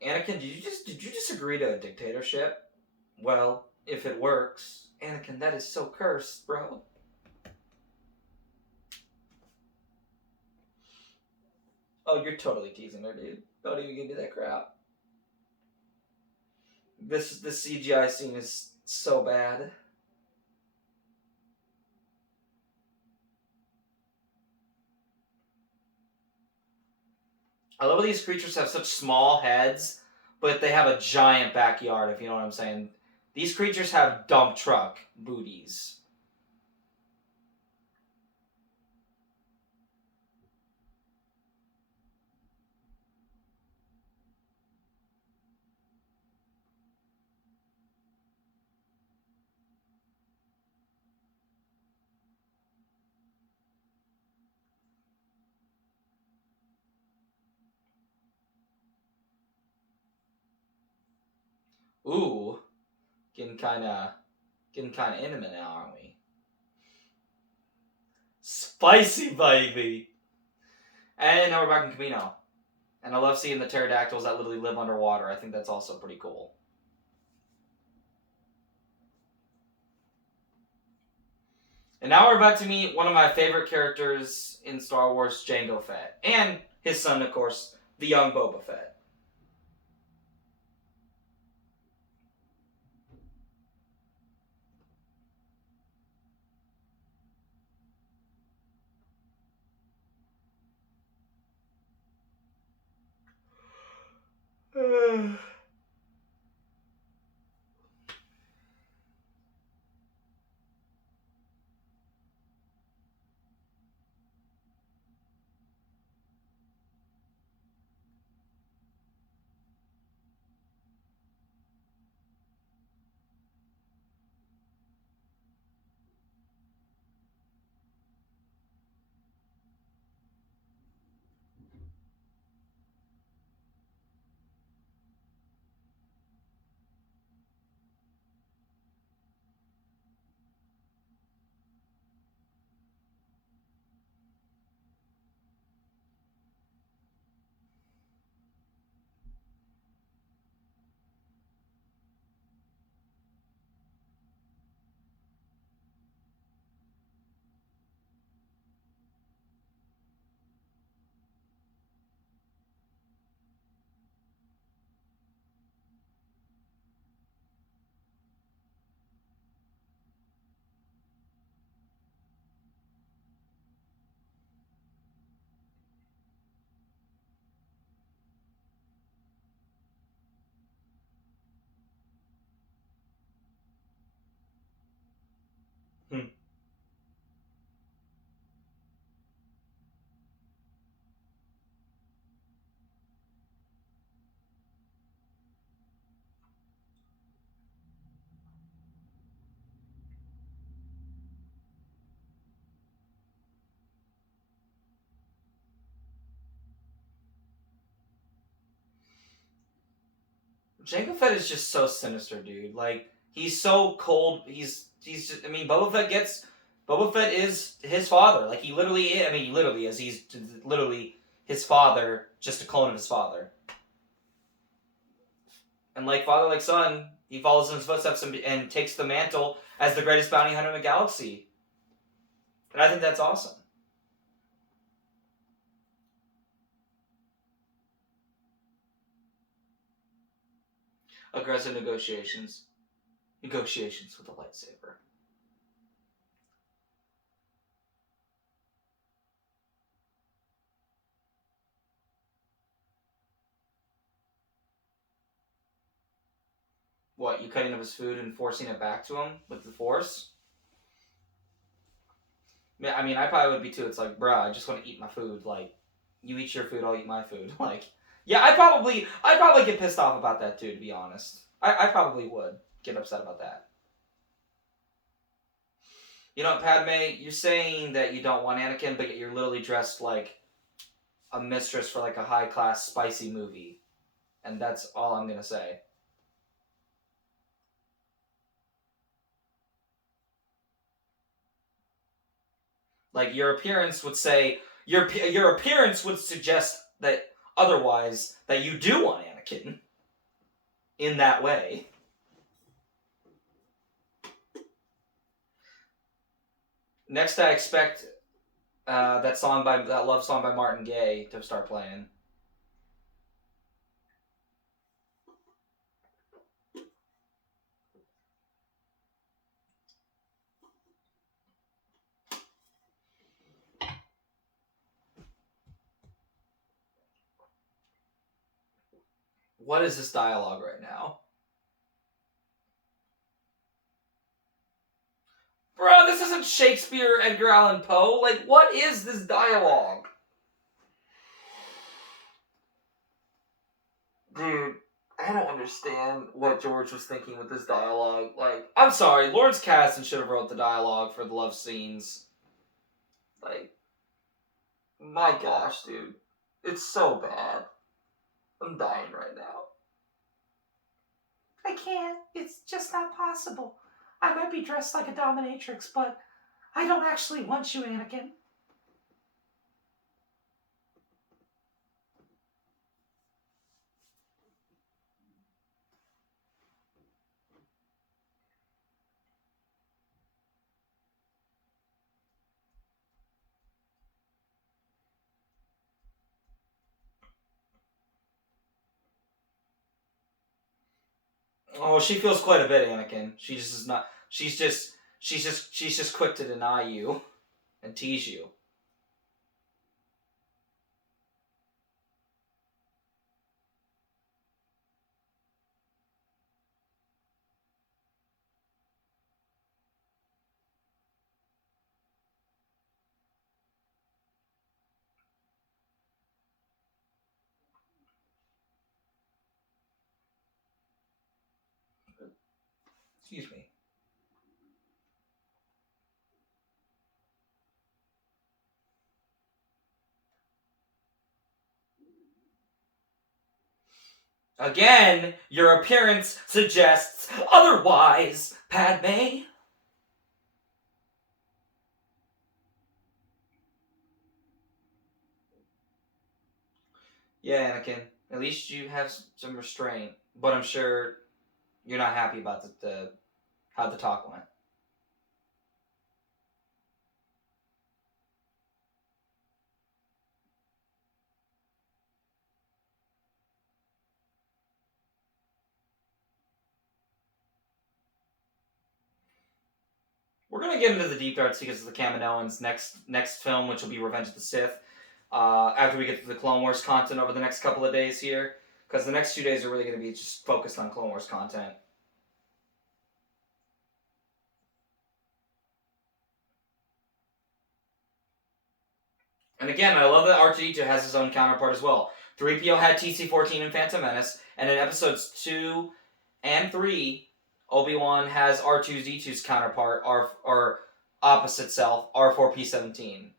Anakin, did you just agree to a dictatorship? Well, if it works. Anakin, that is so cursed, bro. Oh, you're totally teasing her, dude. Don't even give me that crap. This CGI scene is so bad. I love how these creatures have such small heads, but they have a giant backyard, if you know what I'm saying. These creatures have dump truck booties. Ooh, getting kind of intimate now, aren't we? Spicy, baby. And now we're back in Kamino. And I love seeing the pterodactyls that literally live underwater. I think that's also pretty cool. And now we're about to meet one of my favorite characters in Star Wars, Jango Fett. And his son, of course, the young Boba Fett. Jango Fett is just so sinister, dude. Like, he's so cold. He's just, I mean, Boba Fett is his father. Like, he literally is. He's literally his father, just a clone of his father. And like father, like son, he follows in his footsteps and takes the mantle as the greatest bounty hunter in the galaxy. And I think that's awesome. Aggressive negotiations. Negotiations with a lightsaber. What, you cutting up his food and forcing it back to him with the Force? Yeah, I mean, I probably would be too. It's like, bruh, I just want to eat my food. Like, you eat your food, I'll eat my food. Like, yeah, I'd probably get pissed off about that too, to be honest. I probably would get upset about that. You know, Padme, you're saying that you don't want Anakin, but yet you're literally dressed like a mistress for like a high-class spicy movie. And that's all I'm gonna say. Like, your appearance would say, your appearance would suggest that otherwise, that you do want Anakin. In that way. Next, I expect that love song by Martin Gaye to start playing. What is this dialogue right now? Bro, this isn't Shakespeare, Edgar Allan Poe. Like, what is this dialogue? Dude, I don't understand what George was thinking with this dialogue. Like, I'm sorry, Lawrence Kasdan should have wrote the dialogue for the love scenes. Like, my gosh, dude. It's so bad. I'm dying right now. I can't. It's just not possible. I might be dressed like a dominatrix, but I don't actually want you, Anakin. Oh, she feels quite a bit, Anakin. She just is not. She's just quick to deny you and tease you. Excuse me. Again, your appearance suggests otherwise, Padme. Yeah, Anakin. At least you have some restraint, but I'm sure you're not happy about how the talk went. We're gonna get into the deep dark secrets of the Kaminoans next film, which will be Revenge of the Sith. After we get to the Clone Wars content over the next couple of days here, because the next 2 days are really going to be just focused on Clone Wars content. And again, I love that R2-D2 has his own counterpart as well. 3PO had TC-14 in Phantom Menace, and in episodes 2 and 3, Obi-Wan has R2-D2's counterpart, or opposite self, R4-P17.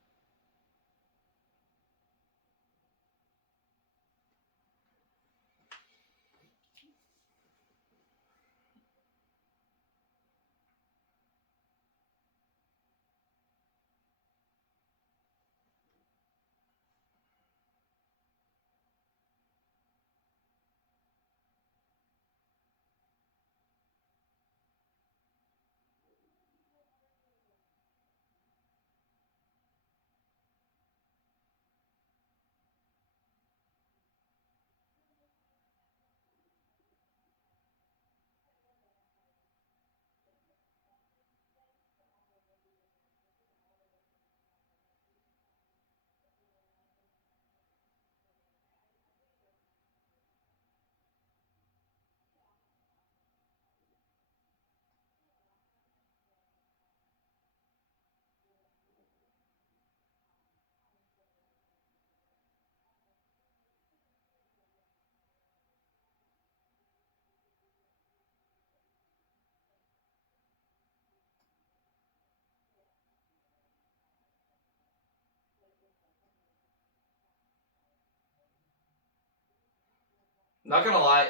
Not gonna lie,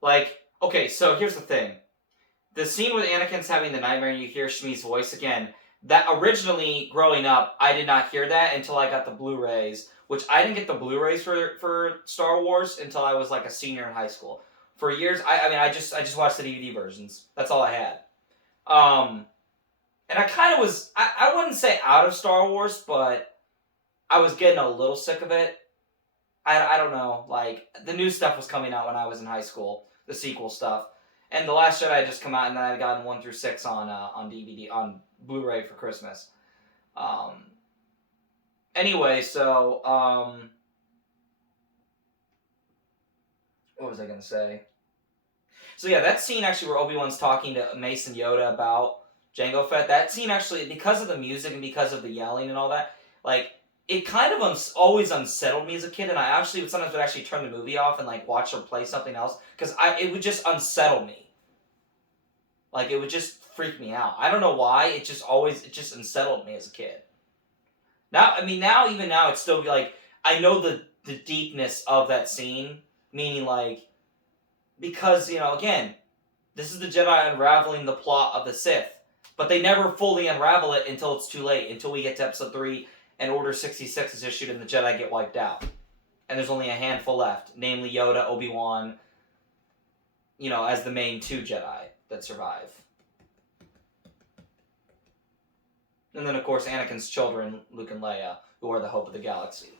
like, okay, so here's the thing. The scene with Anakin's having the nightmare and you hear Shmi's voice again, that originally, growing up, I did not hear that until I got the Blu-rays, which I didn't get the Blu-rays for Star Wars until I was like a senior in high school. For years, I mean, I just watched the DVD versions. That's all I had. And I kind of was, I wouldn't say out of Star Wars, but I was getting a little sick of it. I don't know, like, the new stuff was coming out when I was in high school, the sequel stuff. And The Last Jedi had just come out, and then I had gotten 1 through 6 on DVD, on Blu-ray for Christmas. Anyway, so, what was I going to say? So yeah, that scene actually where Obi-Wan's talking to Mace and Yoda about Jango Fett, that scene actually, because of the music and because of the yelling and all that, like, it kind of always unsettled me as a kid, and I actually would sometimes actually turn the movie off and like watch or play something else because it would just unsettle me. Like, it would just freak me out. I don't know why. It just unsettled me as a kid. Now, I mean, even now, it's still like I know the deepness of that scene, meaning like because again, this is the Jedi unraveling the plot of the Sith, but they never fully unravel it until it's too late. Until we get to Episode 3. And Order 66 is issued and the Jedi get wiped out. And there's only a handful left, namely Yoda, Obi-Wan, as the main 2 Jedi that survive. And then, of course, Anakin's children, Luke and Leia, who are the hope of the galaxy.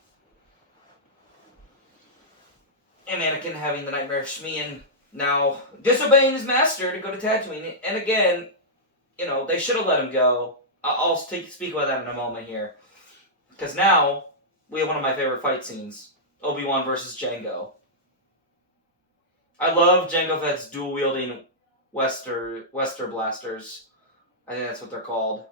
And Anakin having the nightmare of Shmi and now disobeying his master to go to Tatooine. And again, they should have let him go. I'll speak about that in a moment here. Because now, we have one of my favorite fight scenes. Obi-Wan versus Jango. I love Jango Fett's dual-wielding Wester blasters. I think that's what they're called.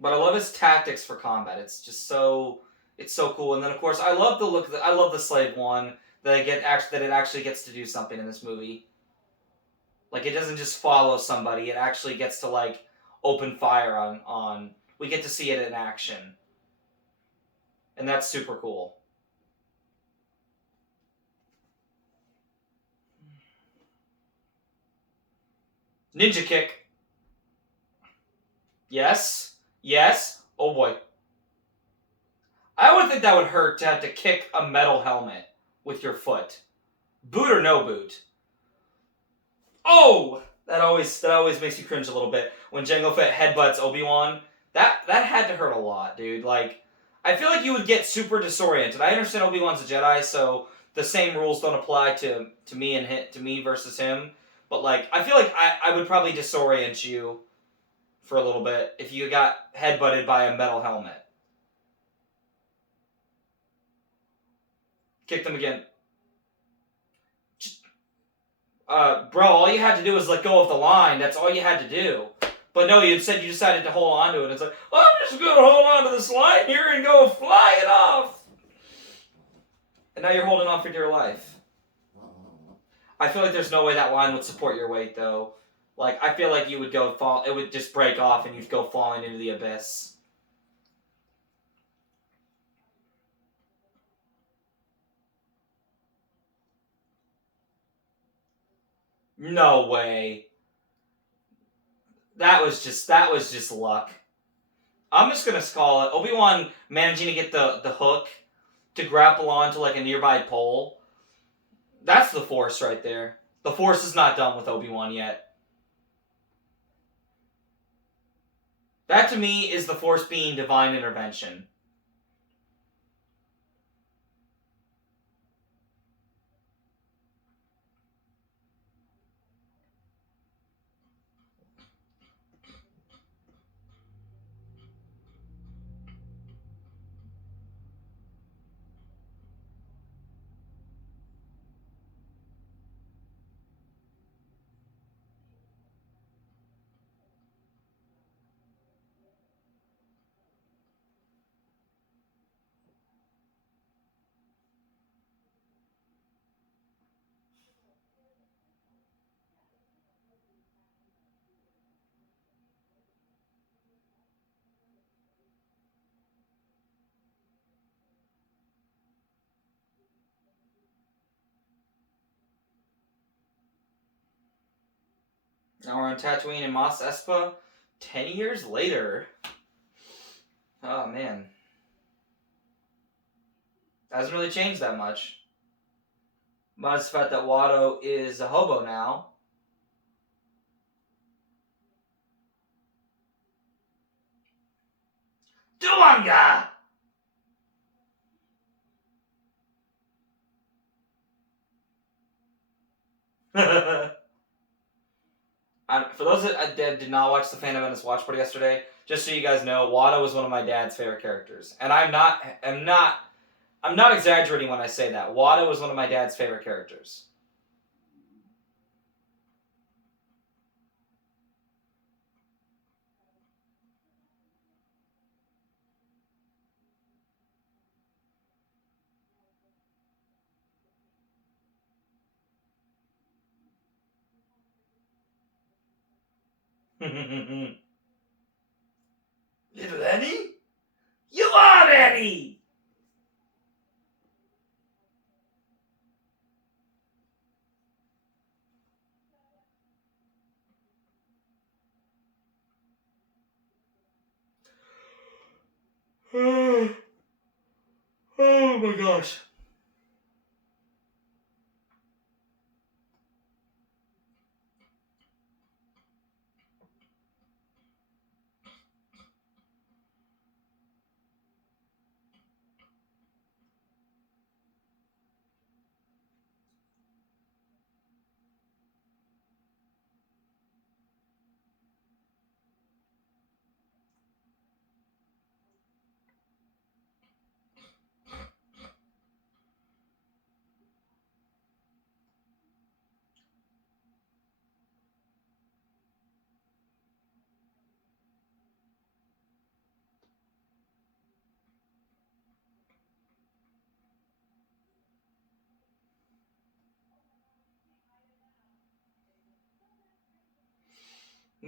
But I love his tactics for combat. It's just so... It's so cool. And then, of course, I love the look... I love the Slave One. That it actually gets to do something in this movie. Like, it doesn't just follow somebody. It actually gets to, like... open fire on we get to see it in action, and that's super cool. Ninja kick. Yes, oh boy. I would think that would hurt to have to kick a metal helmet with your foot, boot or no boot. Oh, that always makes you cringe a little bit when Jango Fett headbutts Obi-Wan. That had to hurt a lot, dude. Like, I feel like you would get super disoriented. I understand Obi-Wan's a Jedi, so the same rules don't apply to me versus him. But like, I feel like I would probably disorient you for a little bit if you got headbutted by a metal helmet. Kick them again. Bro, all you had to do was let go of the line. That's all you had to do. But no, you decided to hold on to it. It's like, I'm just going to hold on to this line here and go fly it off. And now you're holding on for dear life. I feel like there's no way that line would support your weight, though. Like, I feel like you would it would just break off and you'd go falling into the abyss. No way. That was just luck. I'm just gonna call it Obi-Wan managing to get the hook to grapple onto like a nearby pole. That's the Force right there. The Force is not done with Obi-Wan yet. That to me is the Force being divine intervention. Now we're on Tatooine and Mos Espa 10 years later. Oh, man. Hasn't really changed that much. Minus the fact that Watto is a hobo now. Duanga! For those that did not watch the Phantom Menace watch party yesterday, just so you guys know, Watto was one of my dad's favorite characters, and I'm not exaggerating when I say that. Watto was one of my dad's favorite characters. Little Eddie? You are Eddie! Oh my gosh.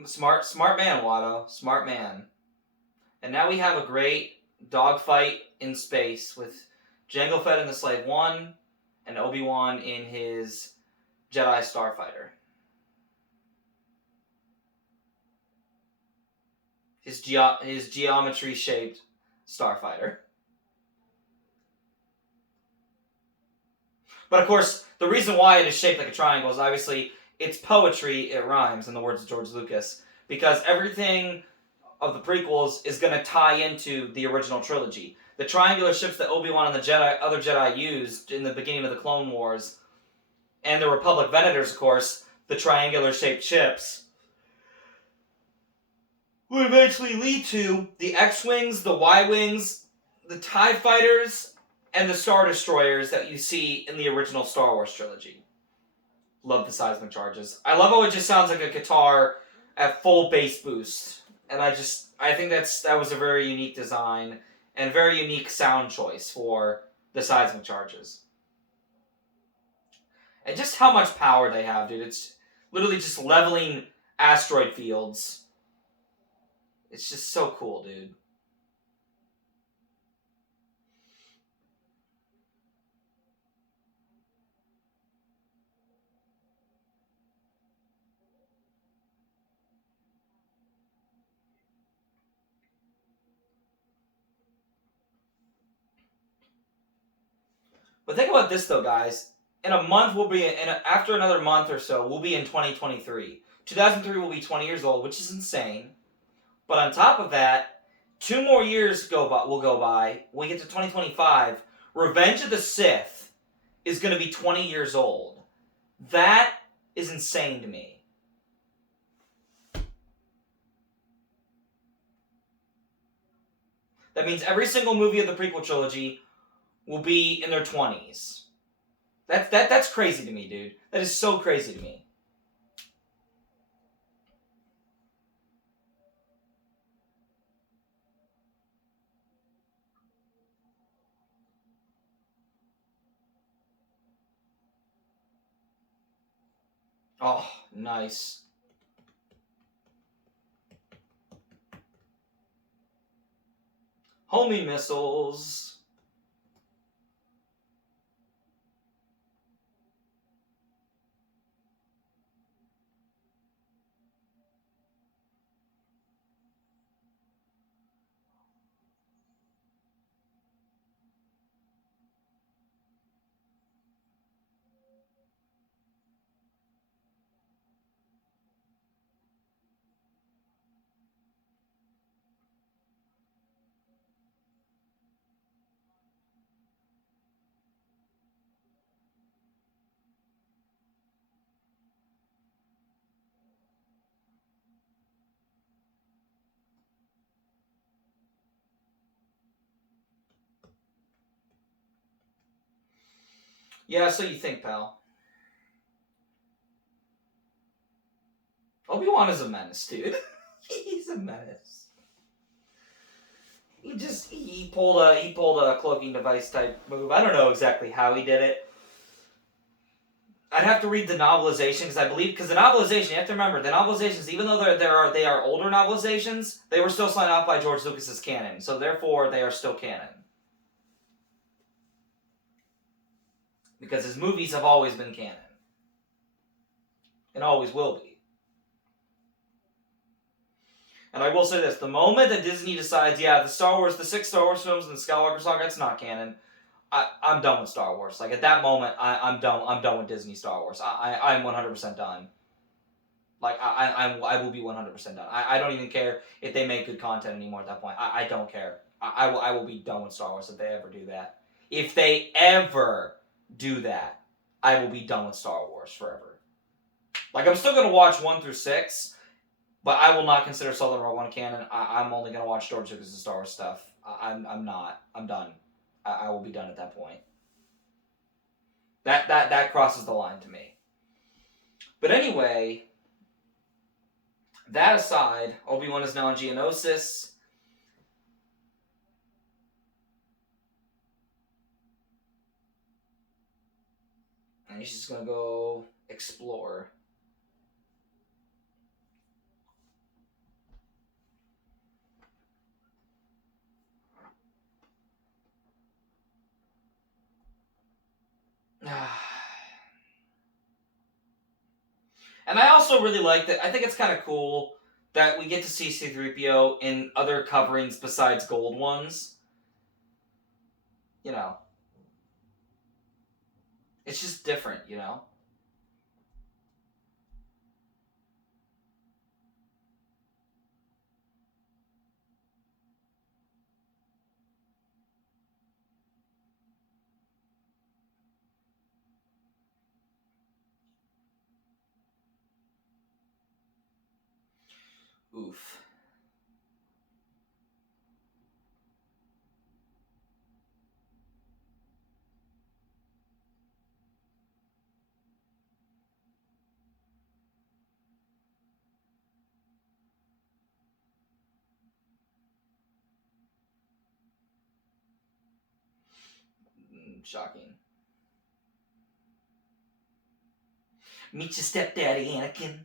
Smart man, Watto. Smart man. And now we have a great dogfight in space with Jango Fett in the Slave One and Obi-Wan in his Jedi Starfighter. His geometry-shaped Starfighter. But of course, the reason why it is shaped like a triangle is obviously it's poetry, it rhymes, in the words of George Lucas. Because everything of the prequels is going to tie into the original trilogy. The triangular ships that Obi-Wan and the other Jedi used in the beginning of the Clone Wars, and the Republic Venators, of course, the triangular-shaped ships, would eventually lead to the X-Wings, the Y-Wings, the TIE Fighters, and the Star Destroyers that you see in the original Star Wars trilogy. Love the seismic charges. I love how it just sounds like a guitar at full bass boost. And I think that was a very unique design and very unique sound choice for the seismic charges. And just how much power they have, dude. It's literally just leveling asteroid fields. It's just so cool, dude. But think about this, though, guys. In a month, after another month or so, we'll be in 2023. 2003 will be 20 years old, which is insane. But on top of that, 2 more years will go by. When we get to 2025, Revenge of the Sith is going to be 20 years old. That is insane to me. That means every single movie of the prequel trilogy will be in their 20s. That's crazy to me, dude. That is so crazy to me. Oh, nice. Homing missiles. Yeah, so you think, pal. Obi-Wan is a menace, dude. He's a menace. He pulled a cloaking device type move. I don't know exactly how he did it. I'd have to read the novelization because I believe the novelization, you have to remember the novelizations, even though they are older novelizations, they were still signed off by George Lucas's canon, so therefore they are still canon. Because his movies have always been canon. And always will be. And I will say this, the moment that Disney decides, yeah, the 6 Star Wars films and the Skywalker Saga, it's not canon, I'm done with Star Wars. Like, at that moment, I'm done with Disney Star Wars. I'm 100% done. Like, I will be 100% done. I don't even care if they make good content anymore at that point. I don't care. I will be done with Star Wars if they ever do that. If they ever do that, I will be done with Star Wars forever. Like, I'm still going to watch 1 through 6, but I will not consider Southern Rogue One canon. I'm only going to watch George Lucas' Star Wars stuff. I'm not. I'm done. I will be done at that point. That crosses the line to me. But anyway, that aside, Obi-Wan is now in Geonosis. And he's just going to go explore. And I also really like that. I think it's kind of cool that we get to see C-3PO in other coverings besides gold ones. You know. It's just different, you know? Oof. Shocking. Meet your stepdaddy, Anakin.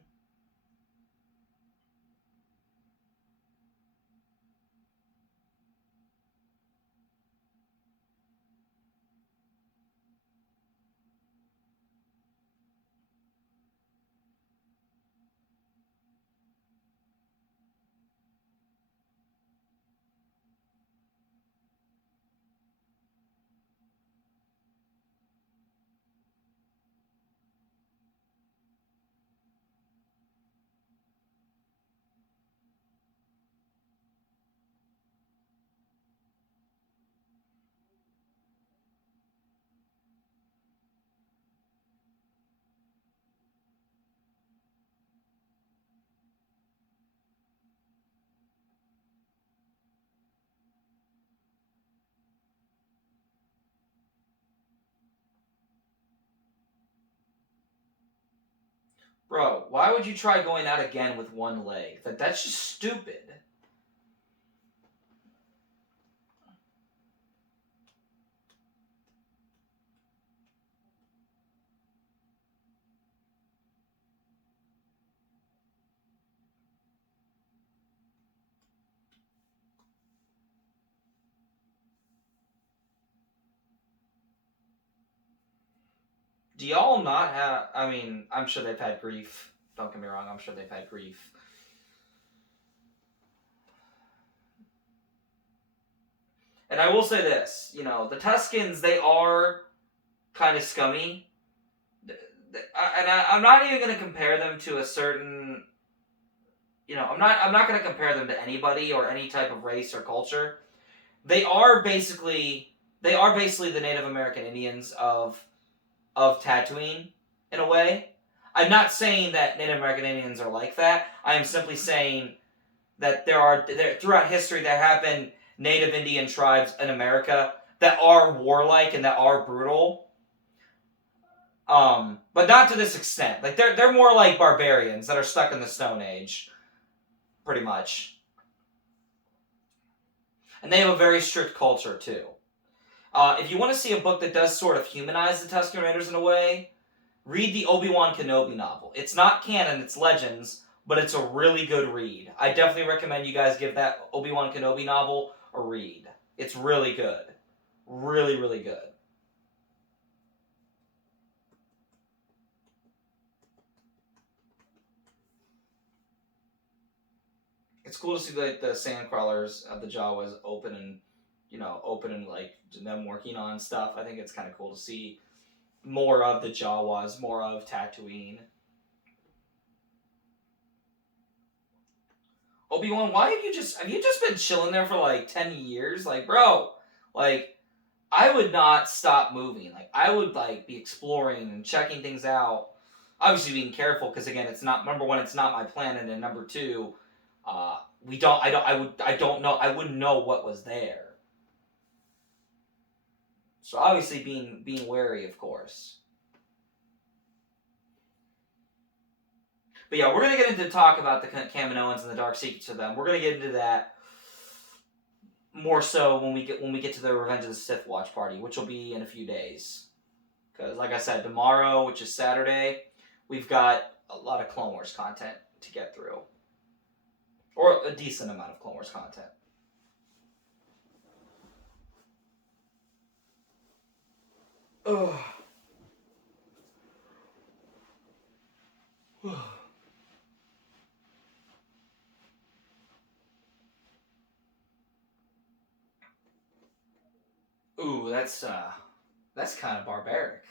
Bro, why would you try going out again with one leg? That's just stupid. Do y'all not have... I mean, I'm sure they've had grief. Don't get me wrong, I'm sure they've had grief. And I will say this, you know, the Tuskens, they are kind of scummy. And I'm not even going to compare them to a certain... You know, I'm not going to compare them to anybody or any type of race or culture. They are basically the Native American Indians of Tatooine, in a way. I'm not saying that Native American Indians are like that. I am simply saying that throughout history there have been Native Indian tribes in America that are warlike and that are brutal. But not to this extent. Like they're more like barbarians that are stuck in the Stone Age, pretty much. And they have a very strict culture too. If you want to see a book that does sort of humanize the Tusken Raiders in a way, read the Obi-Wan Kenobi novel. It's not canon, it's legends, but it's a really good read. I definitely recommend you guys give that Obi-Wan Kenobi novel a read. It's really good. Really, really good. It's cool to see like the sand crawlers of the Jawas open and like them working on stuff. I think it's kind of cool to see more of the Jawas, more of Tatooine. Obi-Wan, why have you just been chilling there for like 10 years? Like, bro, like I would not stop moving. Like I would like be exploring and checking things out. Obviously being careful because again, it's not number one, it's not my planet, and number two, we don't I don't know I wouldn't know what was there. So obviously being wary, of course. But yeah, we're gonna get into talk about the Kaminoans and the dark secrets of them. We're gonna get into that more so when we get to the Revenge of the Sith watch party, which will be in a few days. Because like I said, tomorrow, which is Saturday, we've got a lot of Clone Wars content to get through, or a decent amount of Clone Wars content. Ugh. Ooh, that's kind of barbaric.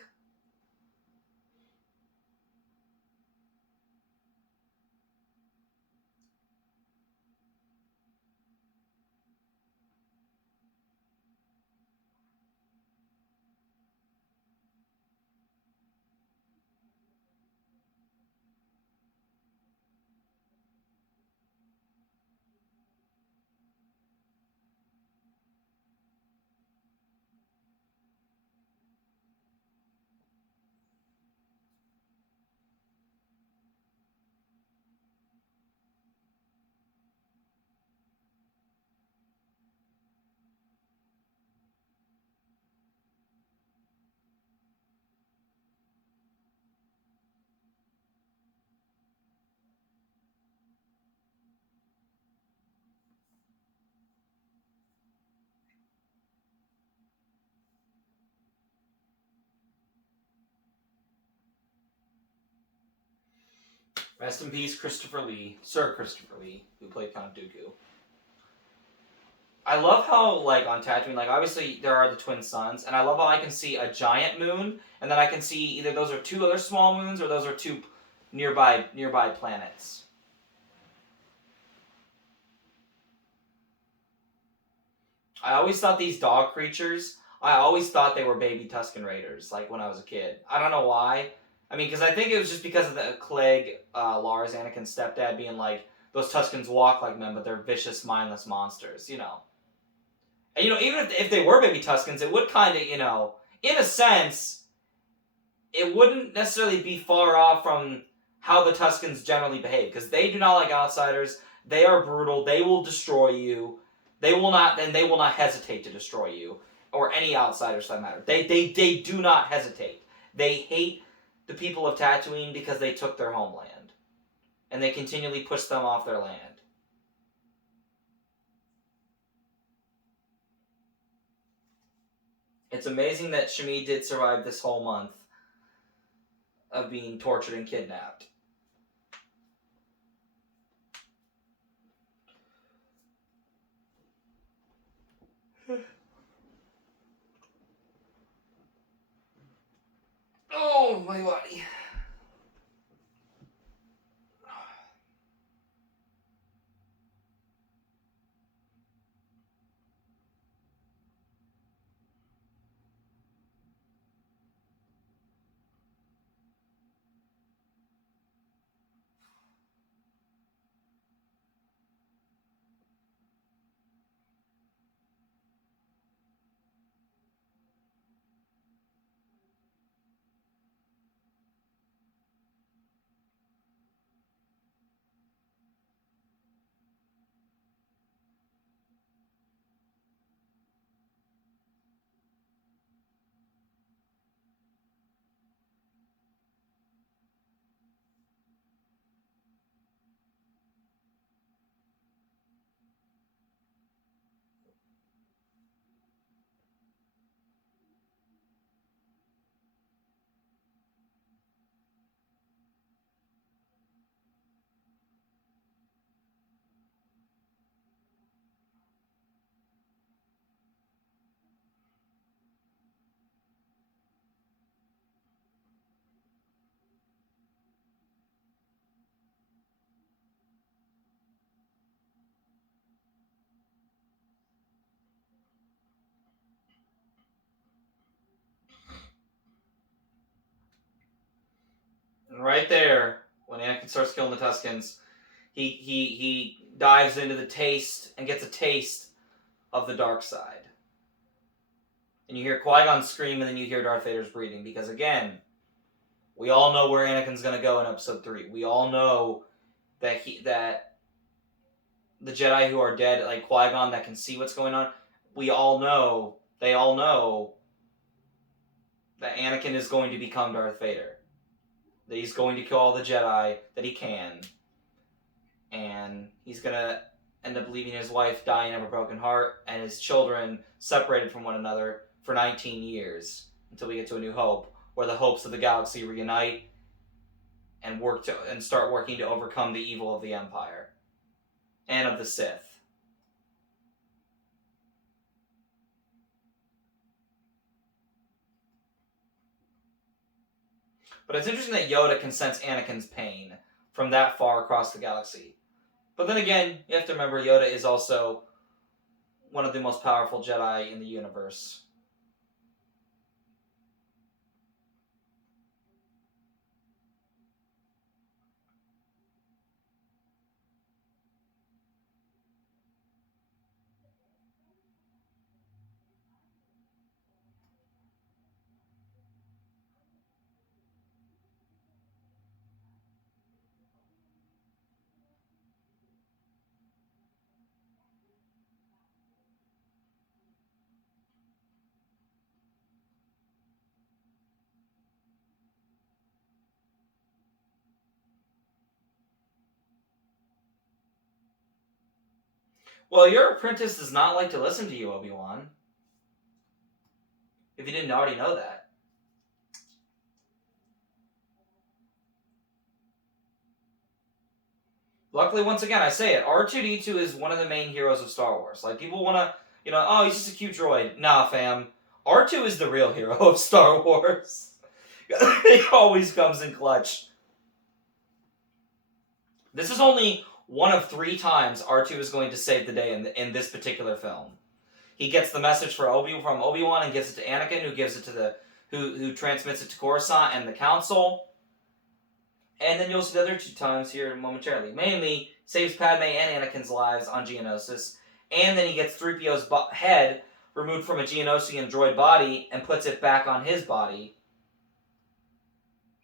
Rest in peace, Sir Christopher Lee, who played Count Dooku. I love how, like, on Tatooine, like, obviously there are the twin suns, and I love how I can see a giant moon, and then I can see either those are two other small moons, or those are two nearby planets. I always thought these dog creatures, I always thought they were baby Tusken Raiders, like, when I was a kid. I don't know why. I mean, because I think it was just because of the Clegg, Lars, Anakin's stepdad, being like, those Tuskens walk like men, but they're vicious, mindless monsters, you know. And, even if they were baby Tuskens, it would kind of, in a sense, it wouldn't necessarily be far off from how the Tuskens generally behave, because they do not like outsiders. They are brutal. They will destroy you. They will not hesitate to destroy you, or any outsiders for that matter. They do not hesitate. They hate the people of Tatooine because they took their homeland, and they continually push them off their land. It's amazing that Shmi did survive this whole month of being tortured and kidnapped. Oh, my body. And right there, when Anakin starts killing the Tuscans, he dives into the taste and gets a taste of the dark side. And you hear Qui-Gon scream, and then you hear Darth Vader's breathing. Because again, we all know where Anakin's going to go in Episode 3. We all know that the Jedi who are dead, like Qui-Gon, that can see what's going on, they all know that Anakin is going to become Darth Vader. That he's going to kill all the Jedi that he can. And he's going to end up leaving his wife dying of a broken heart and his children separated from one another for 19 years until we get to A New Hope, where the hopes of the galaxy reunite and start working to overcome the evil of the Empire and of the Sith. But it's interesting that Yoda can sense Anakin's pain from that far across the galaxy. But then again, you have to remember Yoda is also one of the most powerful Jedi in the universe. Well, your apprentice does not like to listen to you, Obi-Wan. If you didn't already know that. Luckily, once again, I say it, R2-D2 is one of the main heroes of Star Wars. Like, people want to, oh, he's just a cute droid. Nah, fam. R2 is the real hero of Star Wars. He always comes in clutch. This is only one of 3 times R2 is going to save the day in this particular film. He gets the message from Obi-Wan and gives it to Anakin, who gives it to who transmits it to Coruscant and the Council. And then you'll see the other 2 times here momentarily. Mainly, saves Padme and Anakin's lives on Geonosis. And then he gets 3PO's head removed from a Geonosian droid body and puts it back on his body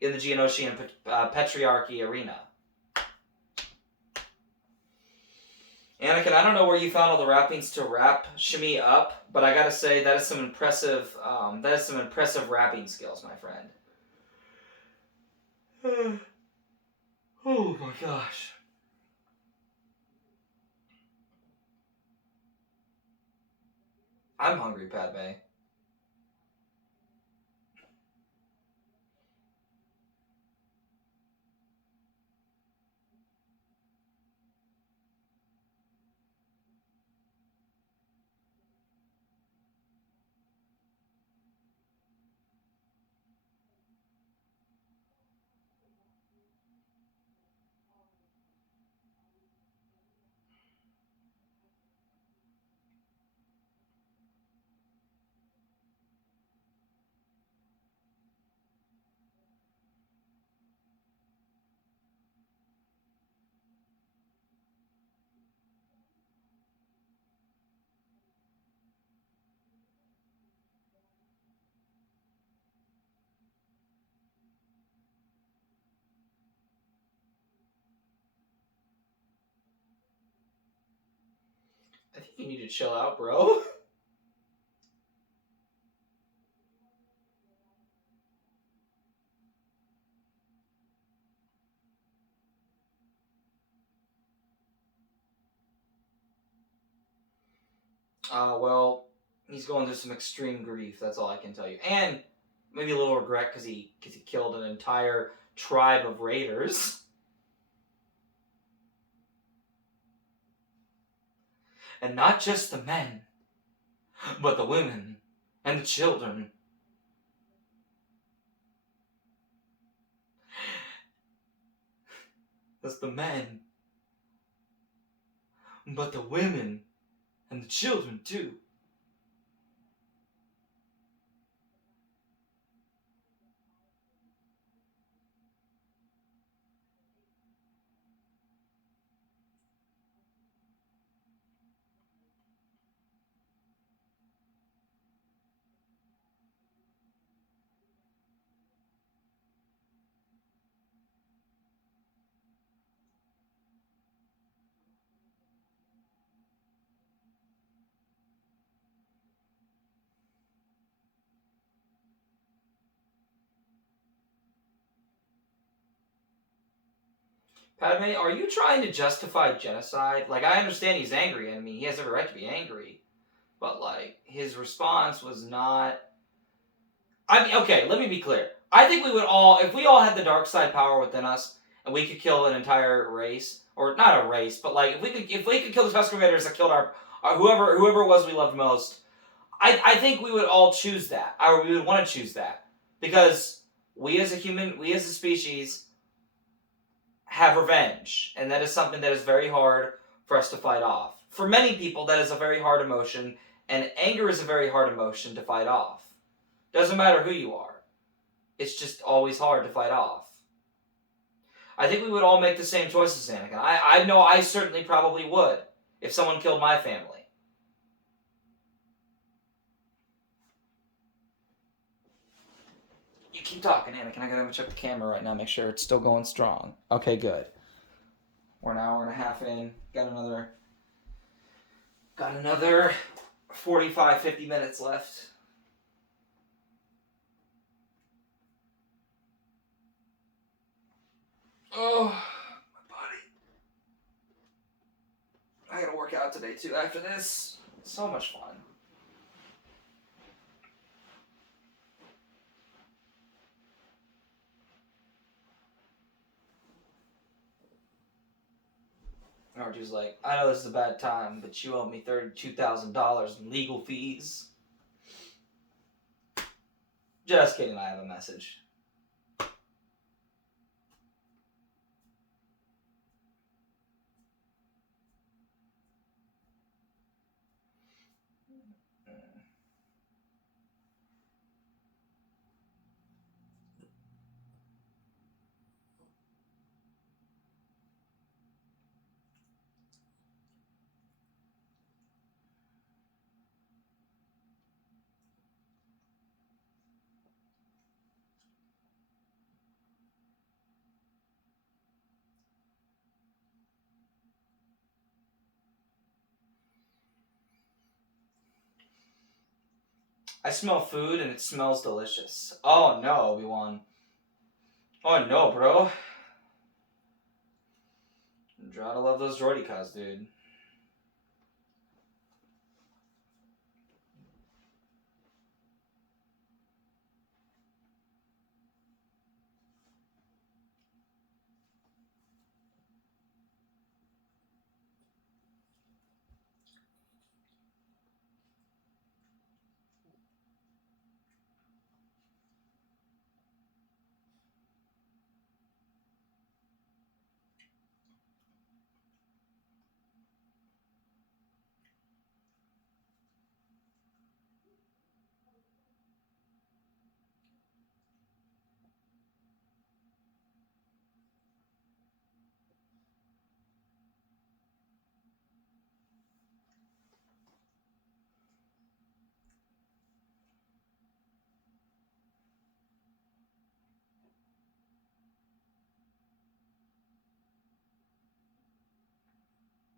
in the Geonosian Patriarchy arena. Anakin, I don't know where you found all the wrappings to wrap Shmi up, but I gotta say that is some impressive wrapping skills, my friend. Oh my gosh. I'm hungry, Padme. I think you need to chill out, bro. Well, he's going through some extreme grief. That's all I can tell you, and maybe a little regret because he killed an entire tribe of raiders, and not just the men, but the women and the children. That's the men, but the women and the children too. Padme, are you trying to justify genocide? Like, I understand he's angry. I mean, he has every right to be angry. But, like, his response was not... I mean, okay, let me be clear. I think we would all, if we all had the dark side power within us, and we could kill an entire race, or not a race, but like if we could kill the Tusken Raiders that killed our whoever it was we loved most, I think we would all choose that, or we would want to choose that, because we as a species, have revenge, and that is something that is very hard for us to fight off. For many people, that is a very hard emotion, and anger is a very hard emotion to fight off. Doesn't matter who you are. It's just always hard to fight off. I think we would all make the same choices, Anakin. I know I certainly probably would if someone killed my family. You keep talking, Anakin. I gotta check the camera right now, make sure it's still going strong. Okay, good. We're an hour and a half in. Got another 45, 50 minutes left. Oh, my body. I gotta work out today too after this. So much fun. Archie's like, I know this is a bad time, but you owe me $32,000 in legal fees. Just kidding, I have a message. I smell food and it smells delicious. Oh no, Obi-Wan. Oh no, bro. Gotta love those droidicas, dude.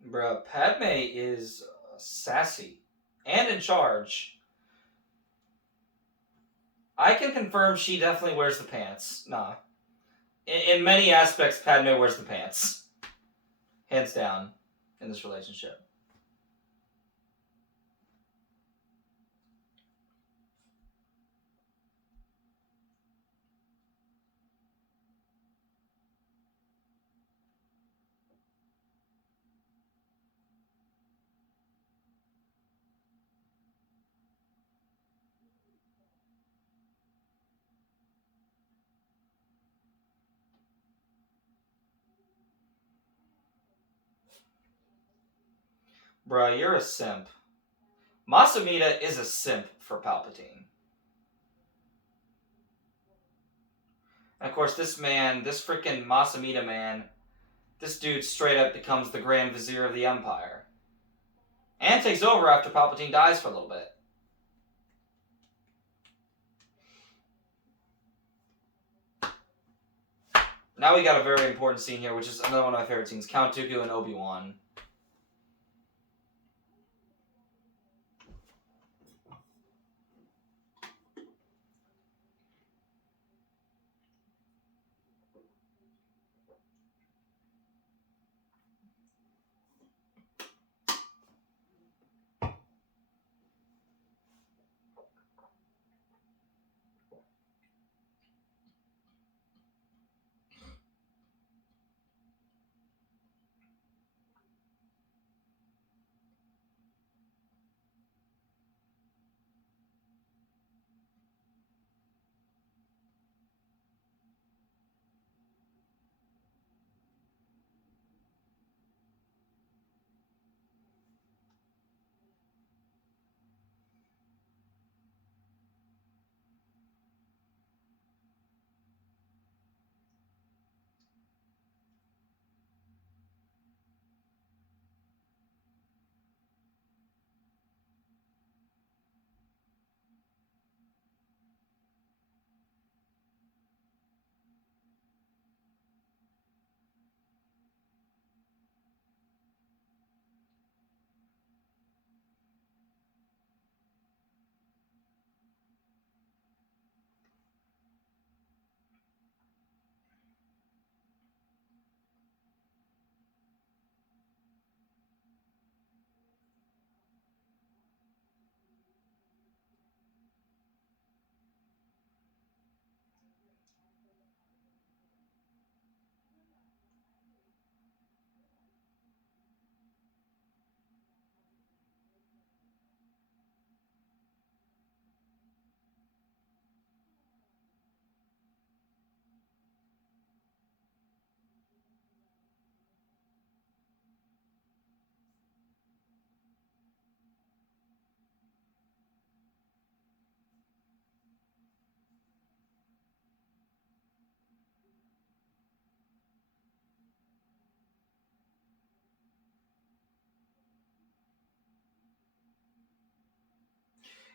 Bruh, Padme is sassy and in charge. I can confirm she definitely wears the pants. Nah. In many aspects, Padme wears the pants. Hands down in this relationship. Bruh, you're a simp. Mas Amedda is a simp for Palpatine. And of course, this freaking Mas Amedda man, this dude straight up becomes the Grand Vizier of the Empire. And takes over after Palpatine dies for a little bit. Now we got a very important scene here, which is another one of my favorite scenes. Count Dooku and Obi-Wan.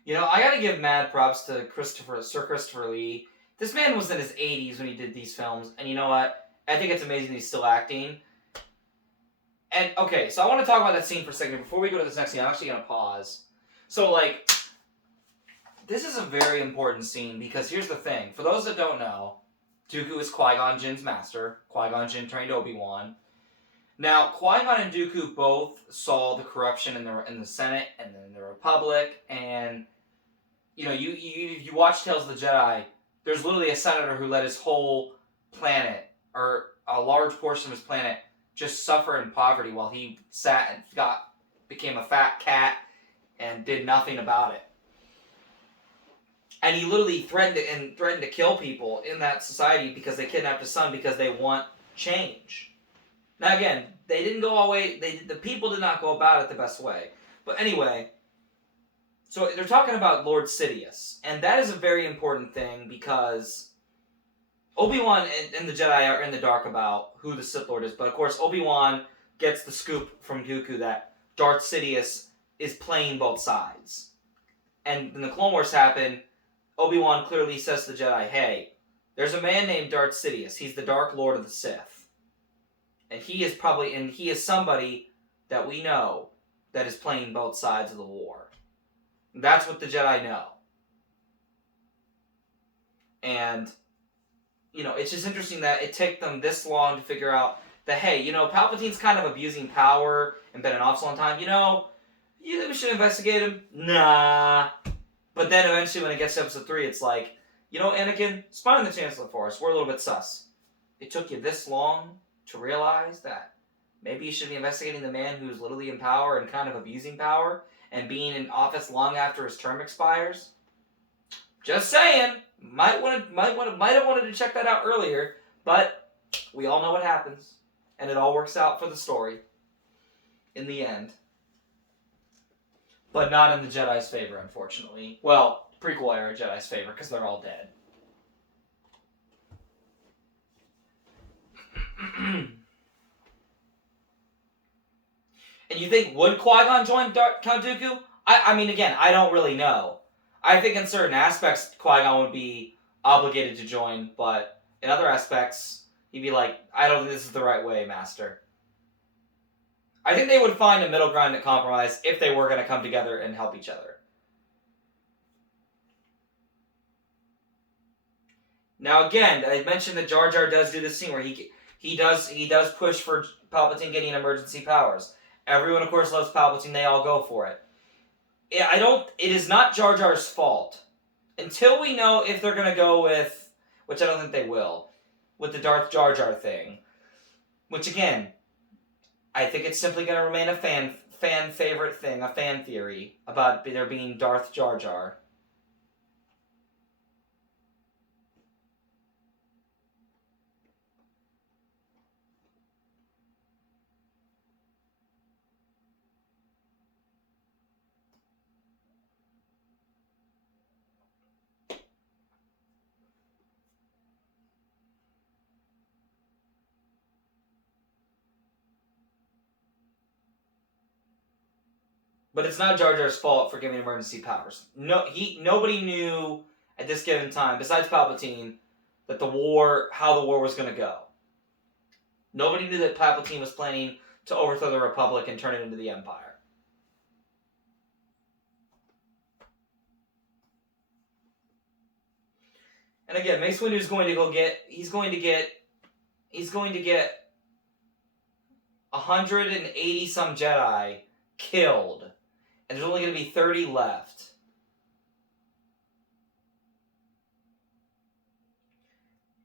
You know, I gotta give mad props to Sir Christopher Lee. This man was in his 80s when he did these films, and you know what? I think it's amazing he's still acting. And, okay, so I want to talk about that scene for a second. Before we go to this next scene, I'm actually gonna pause. So, like, this is a very important scene, because here's the thing. For those that don't know, Dooku is Qui-Gon Jinn's master. Qui-Gon Jinn trained Obi-Wan. Now, Qui-Gon and Dooku both saw the corruption in the Senate and in the Republic, and you know, you watch Tales of the Jedi, there's literally a senator who let his whole planet, or a large portion of his planet, just suffer in poverty while he sat and became a fat cat and did nothing about it. And he literally threatened to kill people in that society because they kidnapped his son because they want change. Now again, they didn't go all the way. The people did not go about it the best way. But anyway, so they're talking about Lord Sidious, and that is a very important thing because Obi-Wan and the Jedi are in the dark about who the Sith Lord is. But of course, Obi-Wan gets the scoop from Dooku that Darth Sidious is playing both sides. And when the Clone Wars happen, Obi-Wan clearly says to the Jedi, "Hey, there's a man named Darth Sidious. He's the Dark Lord of the Sith, and he is somebody that we know that is playing both sides of the war." That's what the Jedi know. And, you know, it's just interesting that it took them this long to figure out that, hey, you know, Palpatine's kind of abusing power and been an off so long time. You know, you think we should investigate him? Nah. But then eventually when it gets to episode 3, it's like, you know, Anakin, spy on the Chancellor for us. We're a little bit sus. It took you this long to realize that maybe you should be investigating the man who's literally in power and kind of abusing power and being in office long after his term expires? Just saying. Might have wanted to check that out earlier, but we all know what happens, and it all works out for the story in the end. But not in the Jedi's favor, unfortunately. Well, prequel era Jedi's favor, because they're all dead. And you think, would Qui-Gon join Count Dooku? I mean, again, I don't really know. I think in certain aspects, Qui-Gon would be obligated to join, but in other aspects, he'd be like, I don't think this is the right way, Master. I think they would find a middle ground and compromise if they were going to come together and help each other. Now, again, I mentioned that Jar Jar does do this scene where he does push for Palpatine getting emergency powers. Everyone, of course, loves Palpatine. They all go for it. It is not Jar Jar's fault. Until we know if they're going to go with, which I don't think they will, with the Darth Jar Jar thing. Which, again, I think it's simply going to remain a fan favorite thing, a fan theory, about there being Darth Jar Jar. But it's not Jar Jar's fault for giving emergency powers. Nobody knew at this given time, besides Palpatine, that how the war was going to go. Nobody knew that Palpatine was planning to overthrow the Republic and turn it into the Empire. And again, Mace Windu is going to he's going to get 180 some Jedi killed. And there's only going to be 30 left.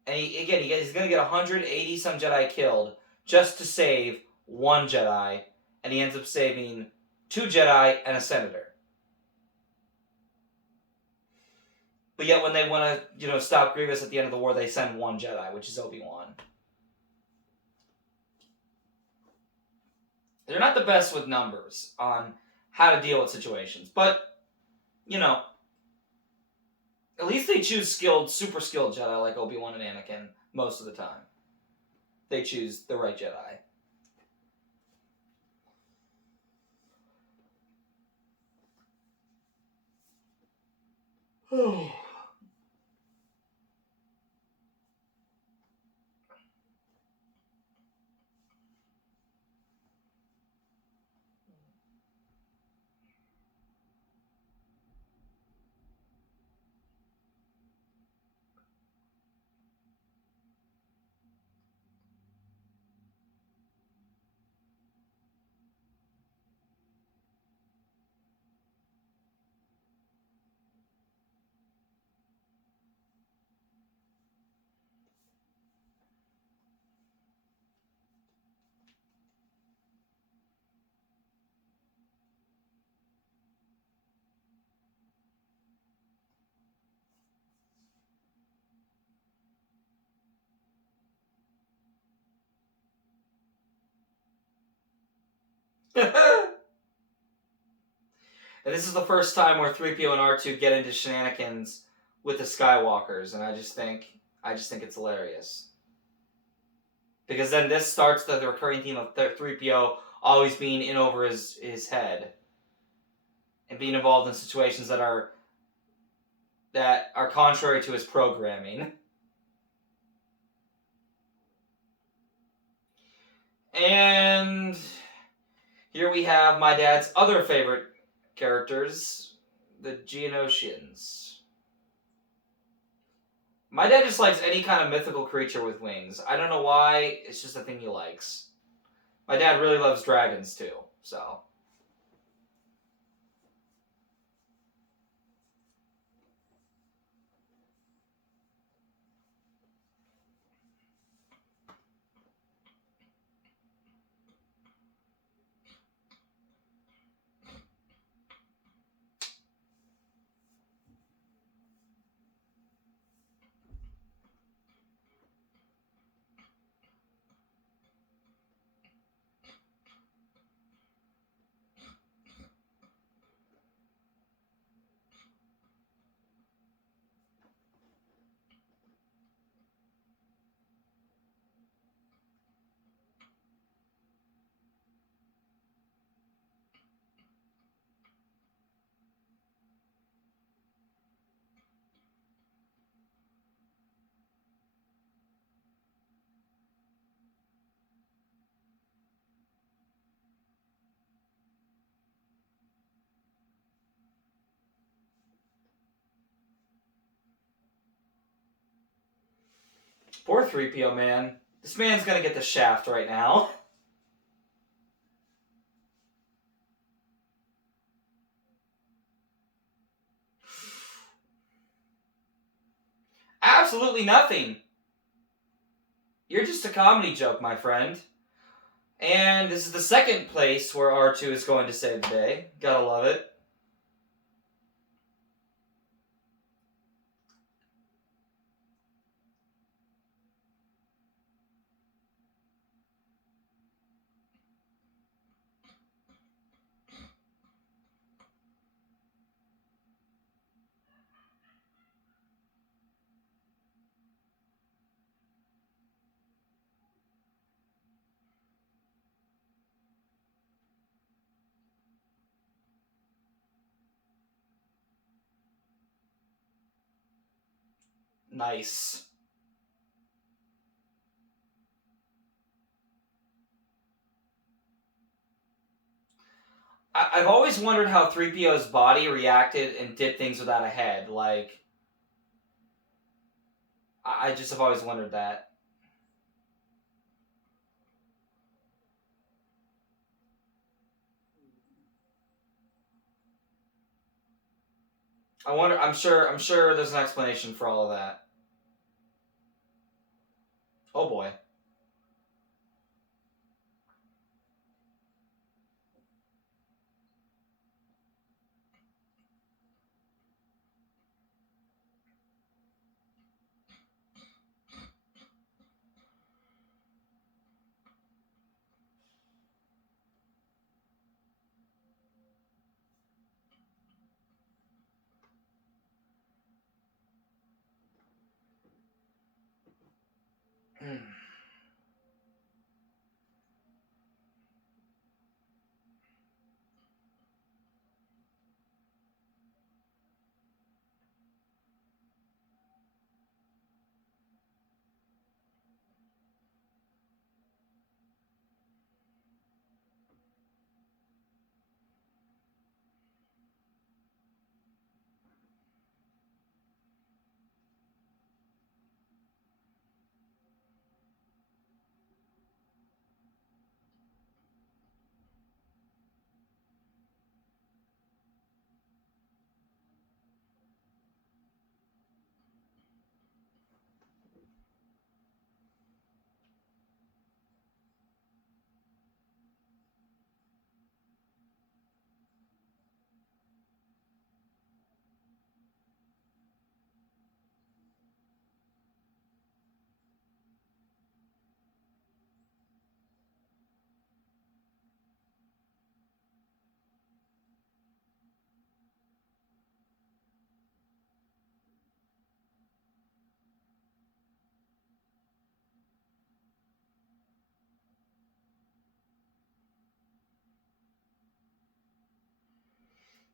And he's going to get 180 some Jedi killed just to save one Jedi. And he ends up saving 2 Jedi and a senator. But yet when they want to, stop Grievous at the end of the war, they send 1 Jedi, which is Obi-Wan. They're not the best with numbers on how to deal with situations. But, at least they choose super skilled Jedi like Obi-Wan and Anakin most of the time. They choose the right Jedi. Oh. And this is the first time where 3PO and R2 get into shenanigans with the Skywalkers, and I just think it's hilarious. Because then this starts the recurring theme of 3PO always being in over his head. And being involved in situations that are contrary to his programming. And here we have my dad's other favorite characters, the Geonosians. My dad just likes any kind of mythical creature with wings. I don't know why, it's just a thing he likes. My dad really loves dragons too, so. Poor 3PO, man. This man's gonna get the shaft right now. Absolutely nothing. You're just a comedy joke, my friend. And this is the second place where R2 is going to save the day. Gotta love it. Nice. I've always wondered how 3PO's body reacted and did things without a head. Like, I just have always wondered that. I'm sure there's an explanation for all of that. Oh boy.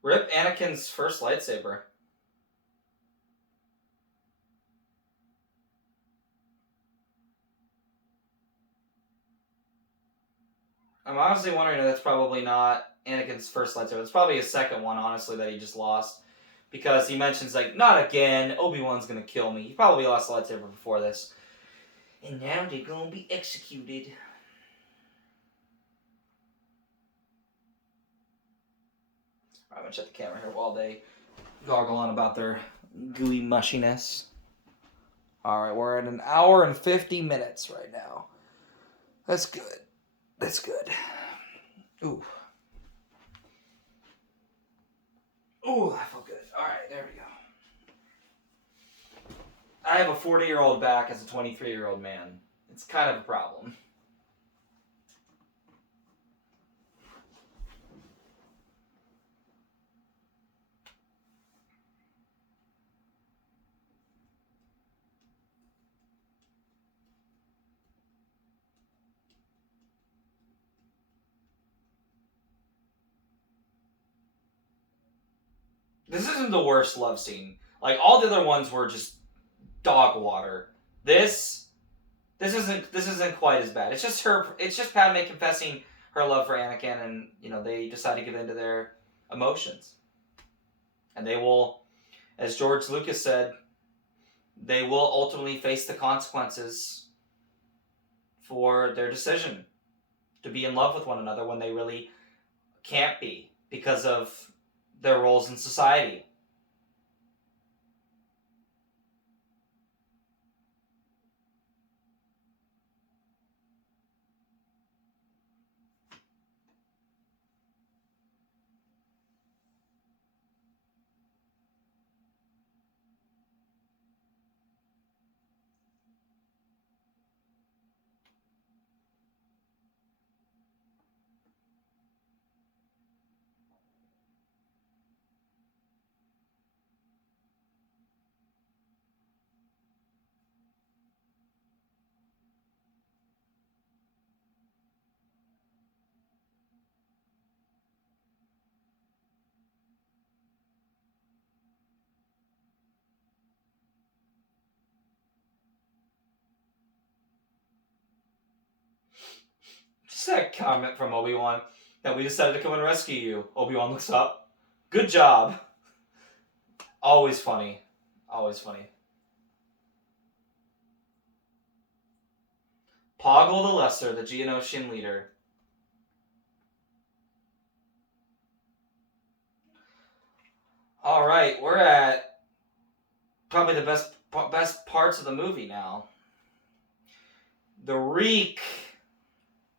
Rip Anakin's first lightsaber. I'm honestly wondering if that's probably not Anakin's first lightsaber. It's probably his second one, honestly, that he just lost. Because he mentions, like, not again, Obi-Wan's gonna kill me. He probably lost a lightsaber before this. And now they're gonna be executed. I'm gonna check the camera here while they gargle on about their gooey mushiness. Alright, we're at 1 hour and 50 minutes right now. That's good. That's good. Ooh. Ooh, I feel good. Alright, there we go. I have a 40-year-old back as a 23-year-old man. It's kind of a problem. This isn't the worst love scene. Like, all the other ones were just dog water. This isn't quite as bad. It's just Padme confessing her love for Anakin, and they decide to give in to their emotions. And they will, as George Lucas said, they will ultimately face the consequences for their decision to be in love with one another when they really can't be because of their roles in society. Just that comment from Obi-Wan that we decided to come and rescue you. Obi-Wan looks up. Good job. Always funny. Always funny. Poggle the Lesser, the Geonosian leader. Alright, we're at probably the best parts of the movie now. The Reek,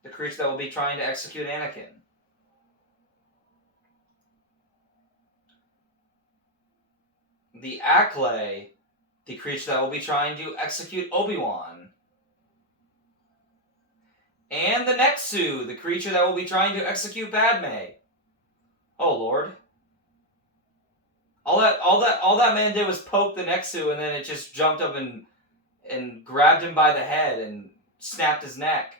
the creature that will be trying to execute Anakin. The Acklay, the creature that will be trying to execute Obi-Wan. And the Nexu, the creature that will be trying to execute Padme. Oh Lord. All that man did was poke the Nexu, and then it just jumped up and grabbed him by the head and snapped his neck.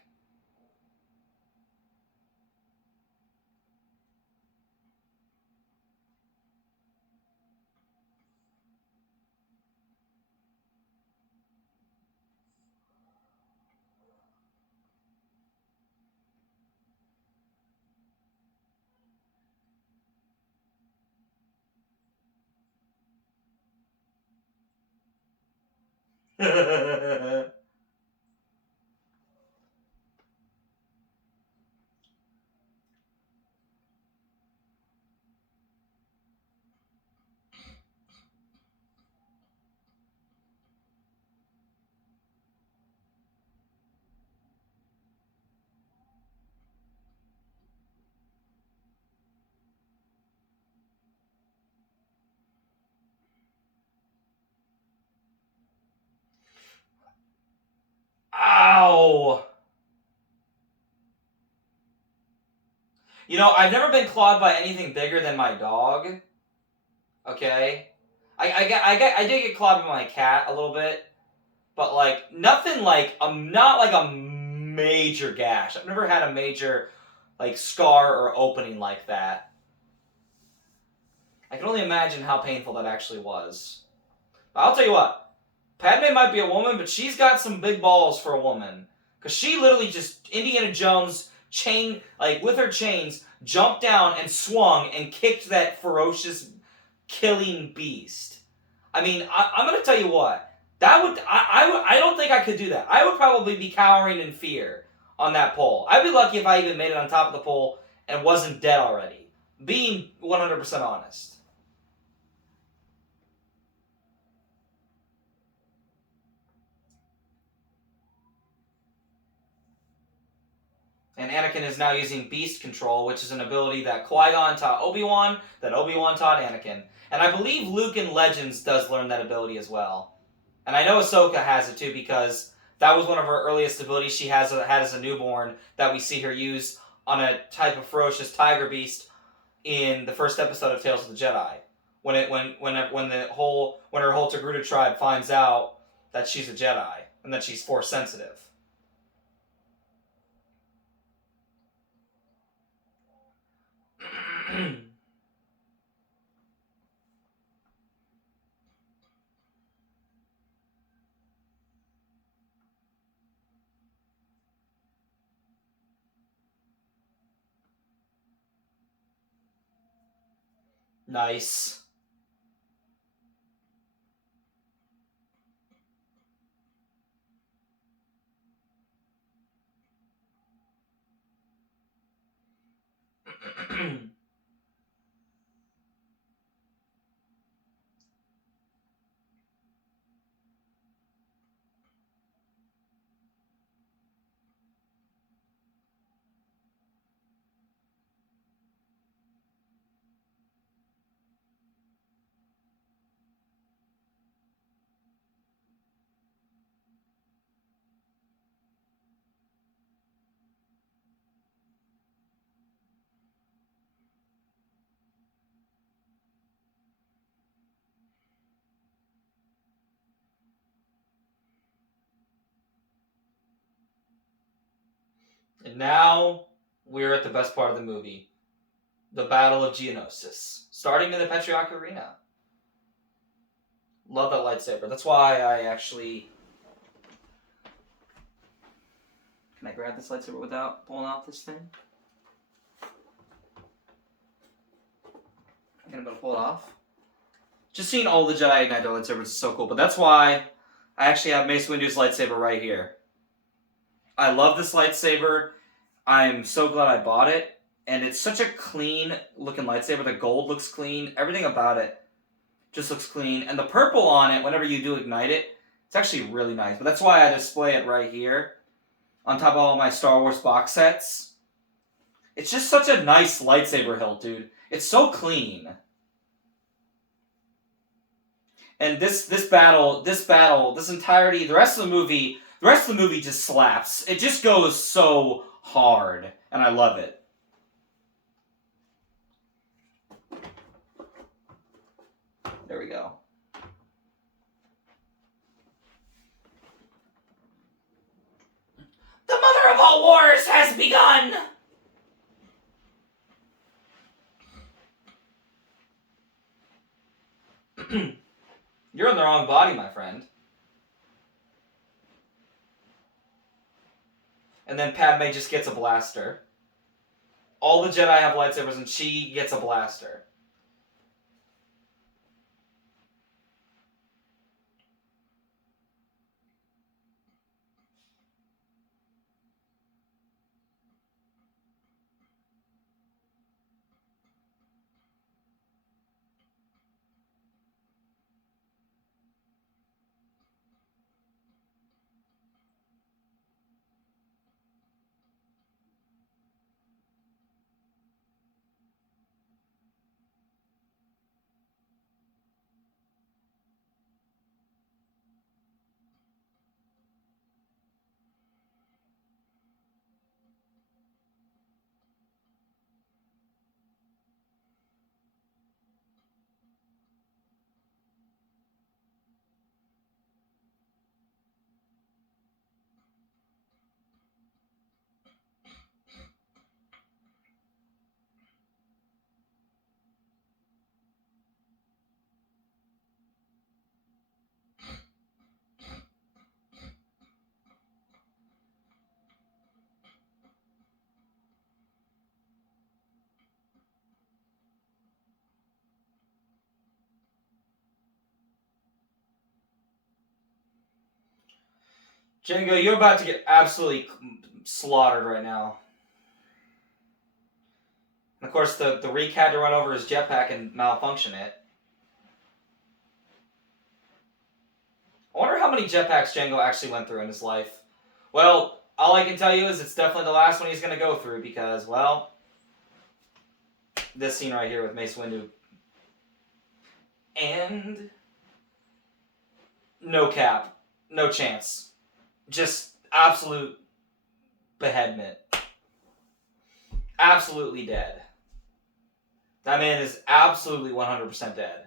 Ow! I've never been clawed by anything bigger than my dog. Okay? I did get clawed by my cat a little bit. But, like, nothing like, not like a major gash. I've never had a major, like, scar or opening like that. I can only imagine how painful that actually was. I'll tell you what, Padme might be a woman, but she's got some big balls for a woman. Because she literally just, Indiana Jones, with her chains, jumped down and swung and kicked that ferocious, killing beast. I mean, I'm going to tell you what, I don't think I could do that. I would probably be cowering in fear on that pole. I'd be lucky if I even made it on top of the pole and wasn't dead already. Being 100% honest. And Anakin is now using Beast Control, which is an ability that Qui-Gon taught Obi-Wan, that Obi-Wan taught Anakin. And I believe Luke in Legends does learn that ability as well. And I know Ahsoka has it too, because that was one of her earliest abilities she had as a newborn that we see her use on a type of ferocious tiger beast in the first episode of Tales of the Jedi. When her whole Togruta tribe finds out that she's a Jedi and that she's Force sensitive. Nice. And now we're at the best part of the movie. The Battle of Geonosis. Starting in the Patriarch Arena. Love that lightsaber. That's why I actually... Can I grab this lightsaber without pulling out this thing? I'm gonna pull it off. Just seeing all the Jedi ignite their lightsabers is so cool, but that's why I actually have Mace Windu's lightsaber right here. I love this lightsaber. I'm so glad I bought it. And it's such a clean looking lightsaber. The gold looks clean. Everything about it just looks clean. And the purple on it, whenever you do ignite it, it's actually really nice. But that's why I display it right here on top of all my Star Wars box sets. It's just such a nice lightsaber hilt, dude. It's so clean. And this entirety, the rest of the movie just slaps. It just goes so hard, and I love it. There we go. The mother of all wars has begun! You're in the wrong body, my friend. And then Padme just gets a blaster. All the Jedi have lightsabers, and she gets a blaster. Django, you're about to get absolutely slaughtered right now. And of course, the Reek had to run over his jetpack and malfunction it. I wonder how many jetpacks Django actually went through in his life. Well, all I can tell you is it's definitely the last one he's going to go through because, well, this scene right here with Mace Windu. And no cap. No chance. Just absolute beheadment. Absolutely dead. That man is absolutely 100% dead.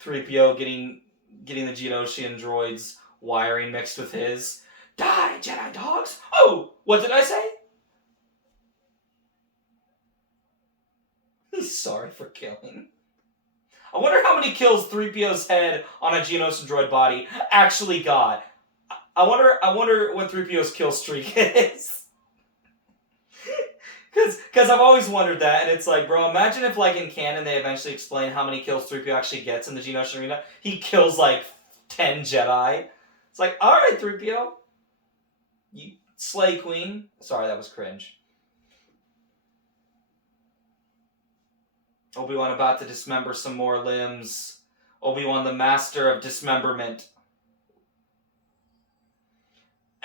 .3PO getting the Geonosian droid's wiring mixed with his. Die, Jedi dogs! Oh! What did I say? He's sorry for killing. I wonder how many kills 3PO's head on a Geonosian droid body actually got. I wonder what 3PO's kill streak is. Because I've always wondered that, and it's like, bro, imagine if, like, in canon they eventually explain how many kills 3PO actually gets in the Geonosian arena. He kills, like, 10 Jedi. It's like, alright, 3PO. You slay queen. Sorry, that was cringe. Obi-Wan about to dismember some more limbs. Obi-Wan the master of dismemberment.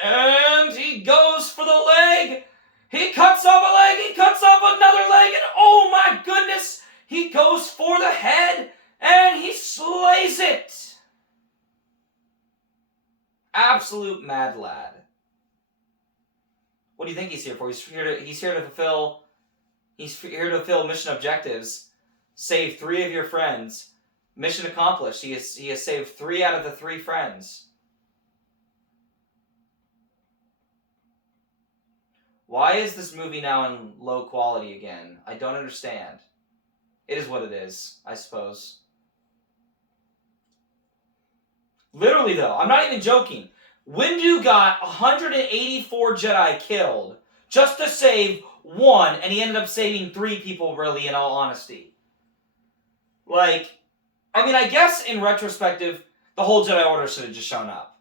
And he goes for the leg! He cuts off a leg, he cuts off another leg, and oh my goodness! He goes for the head, and he slays it! Absolute mad lad. What do you think he's here for? He's here to fulfill mission objectives. Save 3 of your friends. Mission accomplished. He has saved 3 out of the 3 friends. Why is this movie now in low quality again? I don't understand. It is what it is, I suppose. Literally, though, I'm not even joking. Windu got 184 Jedi killed just to save 1, and he ended up saving 3 people, really, in all honesty. Like, I mean, I guess in retrospective, the whole Jedi Order should have just shown up.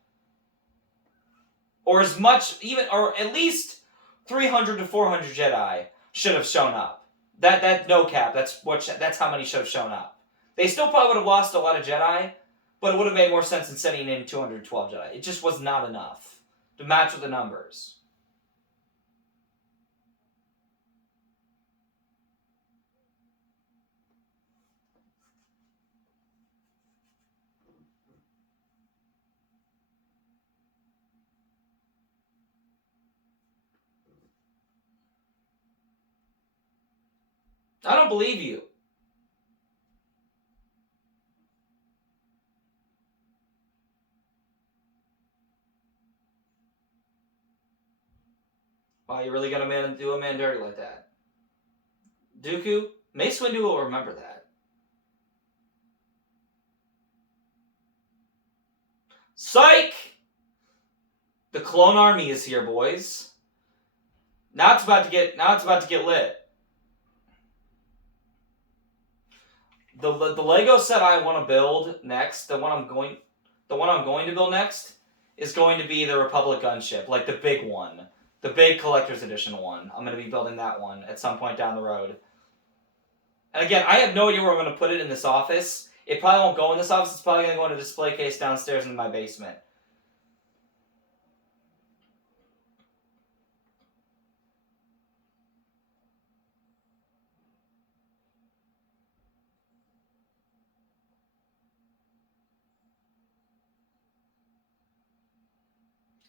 Or as much, or at least 300 to 400 Jedi should have shown up. That no cap. That's how many should have shown up. They still probably would have lost a lot of Jedi, but it would have made more sense than sending in 212 Jedi. It just was not enough to match with the numbers. I don't believe you. Wow, you really gonna do a man dirty like that? Dooku? Mace Windu will remember that. Psych! The clone army is here, boys. Now it's about to get lit. The Lego set I want to build next, the one I'm going to build next, is going to be the Republic gunship, like the big one. The big collector's edition one. I'm going to be building that one at some point down the road. And again, I have no idea where I'm going to put it in this office. It probably won't go in this office. It's probably going to go in a display case downstairs in my basement.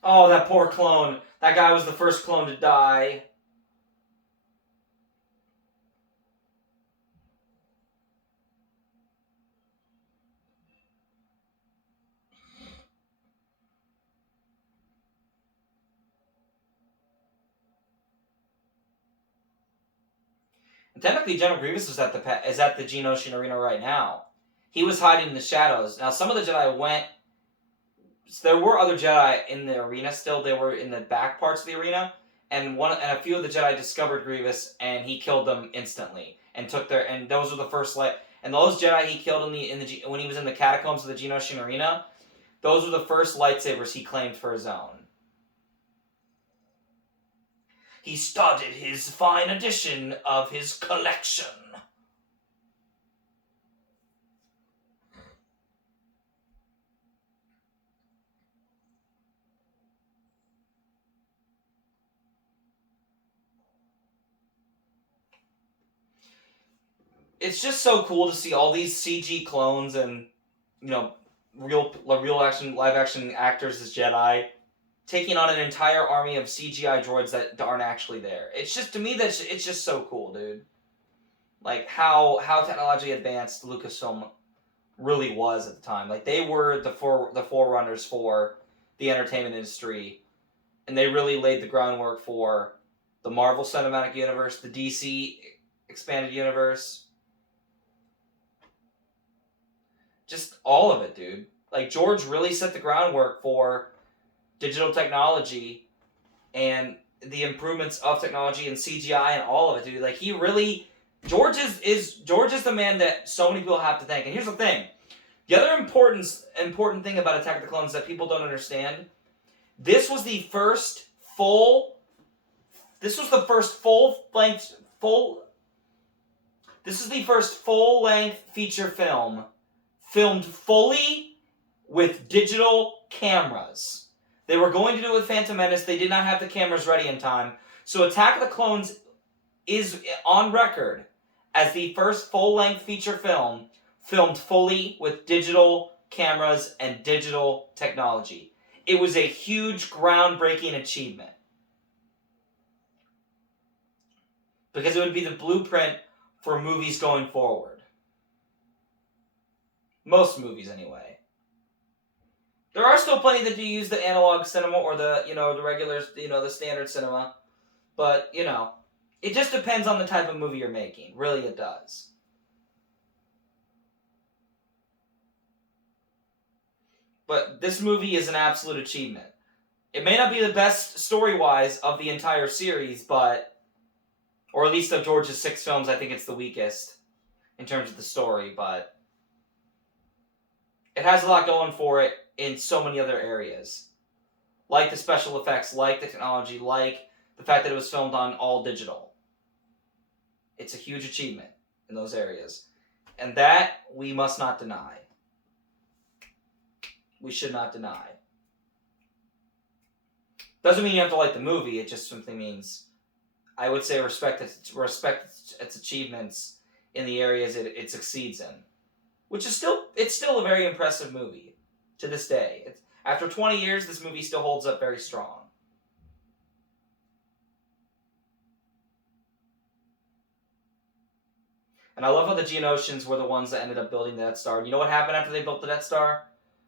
Oh, that poor clone. That guy was the first clone to die. And technically, General Grievous is at the Geonosian arena right now. He was hiding in the shadows. Now, some of the Jedi went. So there were other Jedi in the arena still. They were in the back parts of the arena, and a few of the Jedi discovered Grievous, and he killed them instantly and took and those were the first And those Jedi he killed when he was in the catacombs of the Geonosis Arena, those were the first lightsabers he claimed for his own. He started his fine edition of his collection. It's just so cool to see all these CG clones and, you know, live action actors as Jedi taking on an entire army of CGI droids that aren't actually there. It's just, to me, it's just so cool, dude. Like, how technologically advanced Lucasfilm really was at the time. Like, they were the forerunners for the entertainment industry, and they really laid the groundwork for the Marvel Cinematic Universe, the DC Expanded Universe. Just all of it, dude. Like, George really set the groundwork for digital technology and the improvements of technology and CGI and all of it, dude. Like, he really... George is the man that so many people have to thank. And here's the thing. The other important thing about Attack of the Clones that people don't understand, this was the first full-length feature film filmed fully with digital cameras. They were going to do it with Phantom Menace. They did not have the cameras ready in time. So Attack of the Clones is on record as the first full-length feature film filmed fully with digital cameras and digital technology. It was a huge, groundbreaking achievement. Because it would be the blueprint for movies going forward. Most movies, anyway. There are still plenty that do use the analog cinema or the regular, the standard cinema. But, it just depends on the type of movie you're making. Really, it does. But this movie is an absolute achievement. It may not be the best story-wise of the entire series, but... Or at least of George's 6 films, I think it's the weakest in terms of the story, but... It has a lot going for it in so many other areas. Like the special effects, like the technology, like the fact that it was filmed on all digital. It's a huge achievement in those areas. And that we must not deny. We should not deny. Doesn't mean you have to like the movie, it just simply means, I would say, respect its achievements in the areas it succeeds in. Which is still a very impressive movie to this day. After 20 years, this movie still holds up very strong. And I love how the Geonosians were the ones that ended up building the Death Star. And you know what happened after they built the Death Star?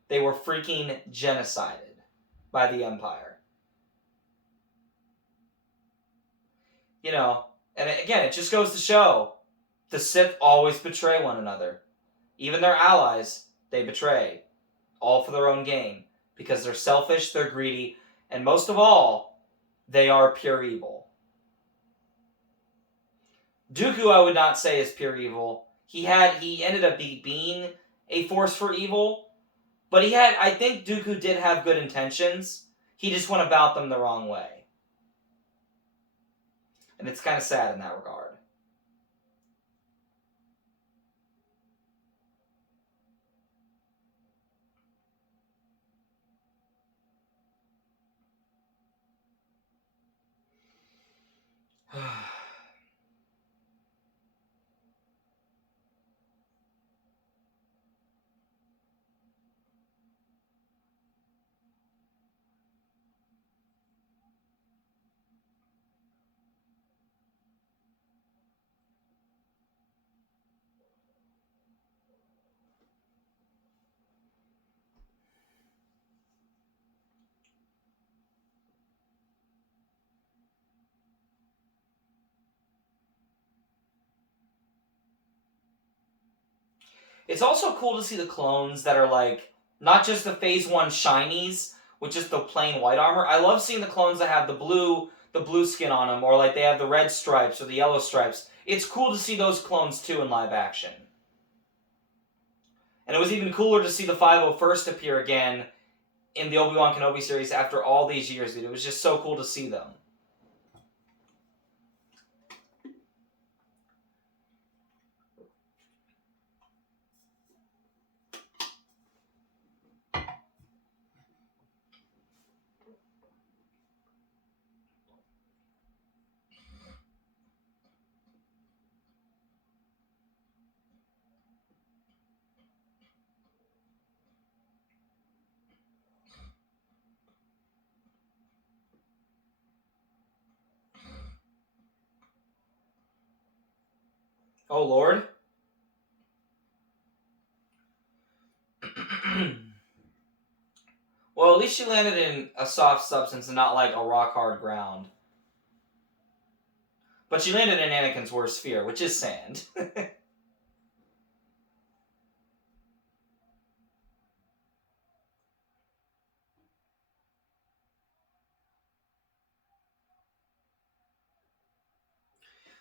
They were freaking genocided by the Empire. And again, it just goes to show the Sith always betray one another. Even their allies, they betray. All for their own gain. Because they're selfish, they're greedy, and most of all, they are pure evil. Dooku, I would not say is pure evil. He ended up being a force for evil, but I think Dooku did have good intentions. He just went about them the wrong way. And it's kind of sad in that regard. It's also cool to see the clones that are like, not just the Phase 1 shinies, with just the plain white armor. I love seeing the clones that have the blue skin on them, or like they have the red stripes or the yellow stripes. It's cool to see those clones too in live action. And it was even cooler to see the 501st appear again in the Obi-Wan Kenobi series after all these years, dude. It was just so cool to see them. Oh, Lord. Well, at least she landed in a soft substance and not like a rock-hard ground. But she landed in Anakin's worst fear, which is sand.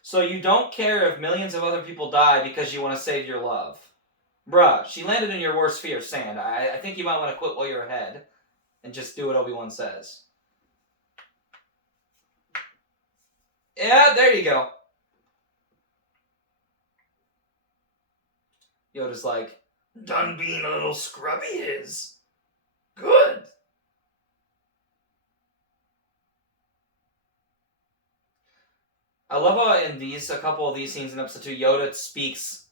So you don't care if millions of other people die because you want to save your love. Bruh, she landed in your worst fear, sand. I think you might want to quit while you're ahead and just do what Obi-Wan says. Yeah, there you go. Yoda's like, done being a little scrubby is good. I love how in a couple of these scenes in episode 2, Yoda speaks.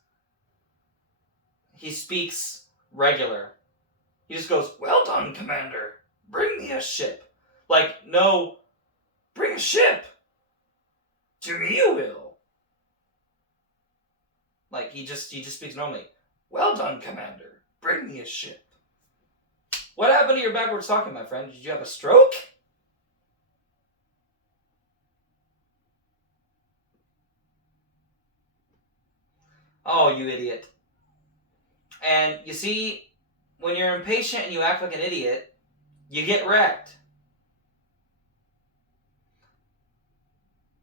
He speaks regular. He just goes, well done, Commander. Bring me a ship. Like, no, bring a ship. To me you will. Like, he just speaks normally. Well done, Commander. Bring me a ship. What happened to your backwards talking, my friend? Did you have a stroke? Oh, you idiot. And you see, when you're impatient and you act like an idiot, you get wrecked.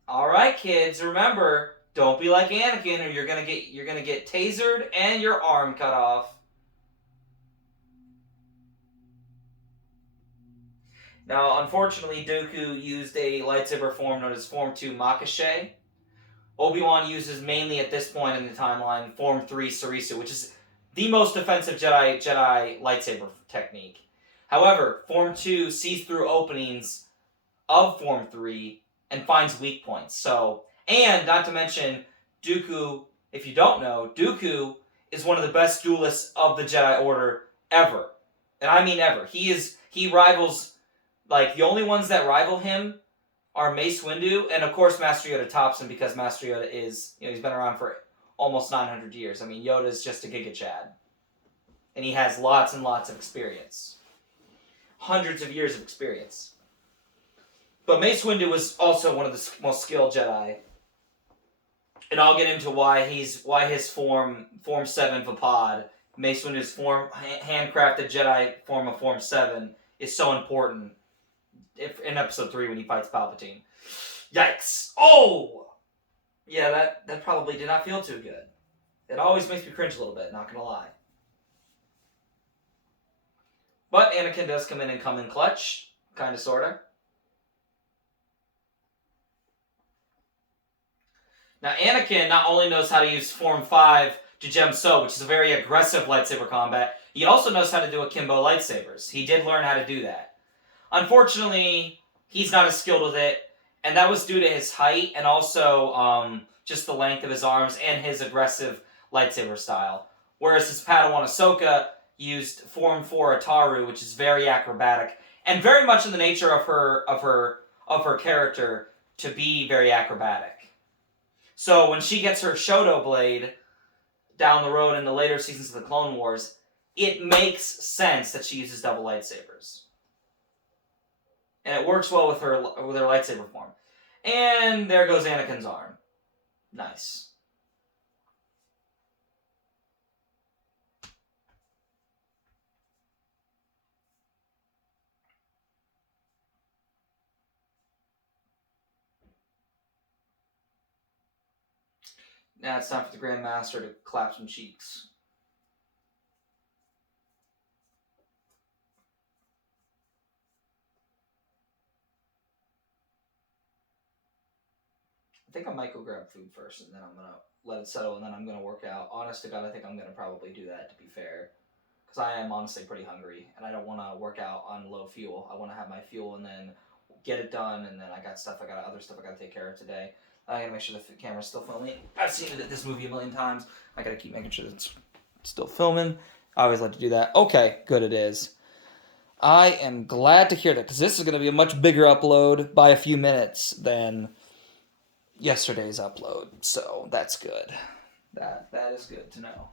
Alright, kids, remember, don't be like Anakin or you're gonna get tasered and your arm cut off. Now, unfortunately, Dooku used a lightsaber form known as Form 2 Makashe. Obi-Wan uses mainly at this point in the timeline Form 3 Sarisu, which is the most offensive Jedi lightsaber technique. However, Form 2 sees through openings of Form 3 and finds weak points. So, and not to mention, Dooku, if you don't know, Dooku is one of the best duelists of the Jedi Order ever. And I mean ever. He rivals, like, the only ones that rival him are Mace Windu, and of course Master Yoda tops him because Master Yoda is, he's been around for almost 900 years. I mean, Yoda's just a Giga Chad. And he has lots and lots of experience. Hundreds of years of experience. But Mace Windu was also one of the most skilled Jedi. And I'll get into why his Form 7 Vapad, Mace Windu's handcrafted Jedi form of Form 7, is so important in episode 3 when he fights Palpatine. Yikes! Oh! Yeah, that probably did not feel too good. It always makes me cringe a little bit, not gonna lie. But Anakin does come in clutch. Kinda, sorta. Now, Anakin not only knows how to use Form 5 Jujemso, which is a very aggressive lightsaber combat, he also knows how to do akimbo lightsabers. He did learn how to do that. Unfortunately, he's not as skilled with it, and that was due to his height and also just the length of his arms and his aggressive lightsaber style. Whereas his Padawan Ahsoka used Form 4 Ataru, which is very acrobatic and very much in the nature of her character to be very acrobatic. So when she gets her Shoto blade down the road in the later seasons of the Clone Wars, it makes sense that she uses double lightsabers. And it works well with her lightsaber form. And there goes Anakin's arm. Nice. Now it's time for the Grand Master to clap some cheeks. think I might go grab food first, and then I'm gonna let it settle, and then I'm gonna work out. Honest to God, I think I'm gonna probably do that, to be fair, because I am honestly pretty hungry, and I don't want to work out on low fuel. I want to have my fuel and then get it done, and then I got other stuff I gotta take care of today. I gotta make sure the camera's still filming. I've seen this movie a million times. I gotta keep making sure that it's still filming. I always like to do that. Okay, good, it is. I am glad to hear that, because this is going to be a much bigger upload by a few minutes than yesterday's upload. So that's good. That is good to know.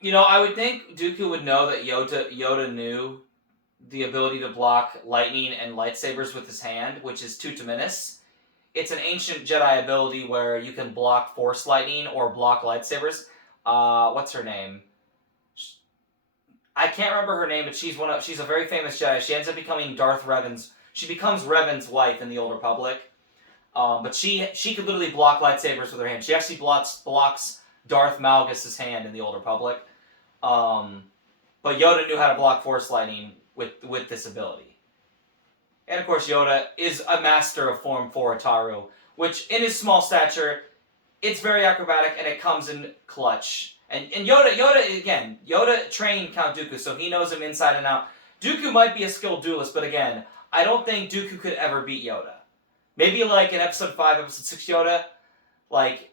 You know, I would think Dooku would know that Yoda knew the ability to block lightning and lightsabers with his hand, which is Tutaminis. It's an ancient Jedi ability where you can block Force lightning or block lightsabers. What's her name? I can't remember her name, but she's a very famous Jedi. She ends up becoming Darth Revan's. She becomes Revan's wife in the Old Republic. But she could literally block lightsabers with her hand. She actually blocks Darth Malgus' hand in the Old Republic. But Yoda knew how to block Force lightning with this ability. And of course, Yoda is a master of Form 4 Ataru, which in his small stature, it's very acrobatic and it comes in clutch. And Yoda trained Count Dooku, so he knows him inside and out. Dooku might be a skilled duelist, but again, I don't think Dooku could ever beat Yoda. Maybe like in Episode 5, Episode 6 Yoda,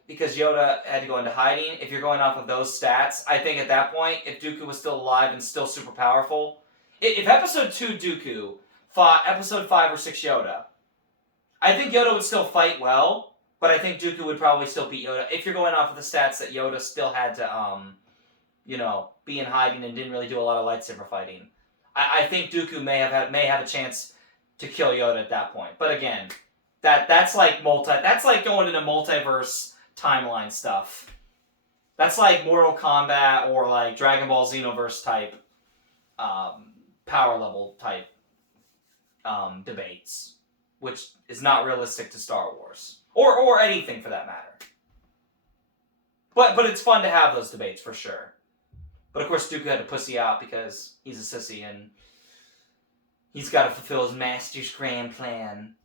because Yoda had to go into hiding. If you're going off of those stats, I think at that point, if Dooku was still alive and still super powerful, if Episode 2 Dooku fought Episode 5 or 6 Yoda, I think Yoda would still fight well, but I think Dooku would probably still beat Yoda if you're going off of the stats that Yoda still had to, be in hiding and didn't really do a lot of lightsaber fighting. I think Dooku may have a chance to kill Yoda at that point. But again, that's like going into multiverse timeline stuff. That's like Mortal Kombat or like Dragon Ball Xenoverse type power level type debates, which is not realistic to Star Wars or anything for that matter. But it's fun to have those debates for sure. But of course, Dooku had to pussy out because he's a sissy and he's got to fulfill his master's grand plan.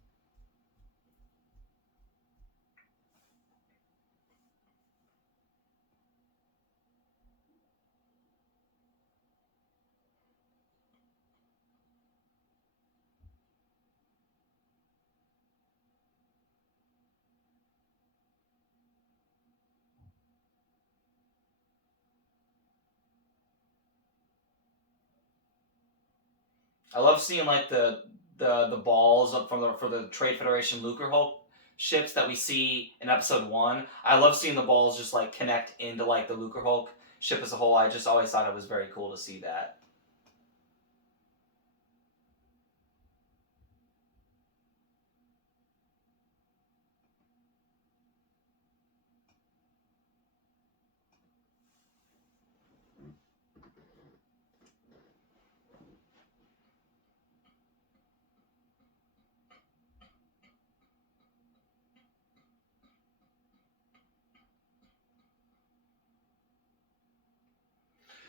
I love seeing like the balls up for the Trade Federation Lucrehulk ships that we see in Episode 1. I love seeing the balls just like connect into like the Lucrehulk ship as a whole. I just always thought it was very cool to see that.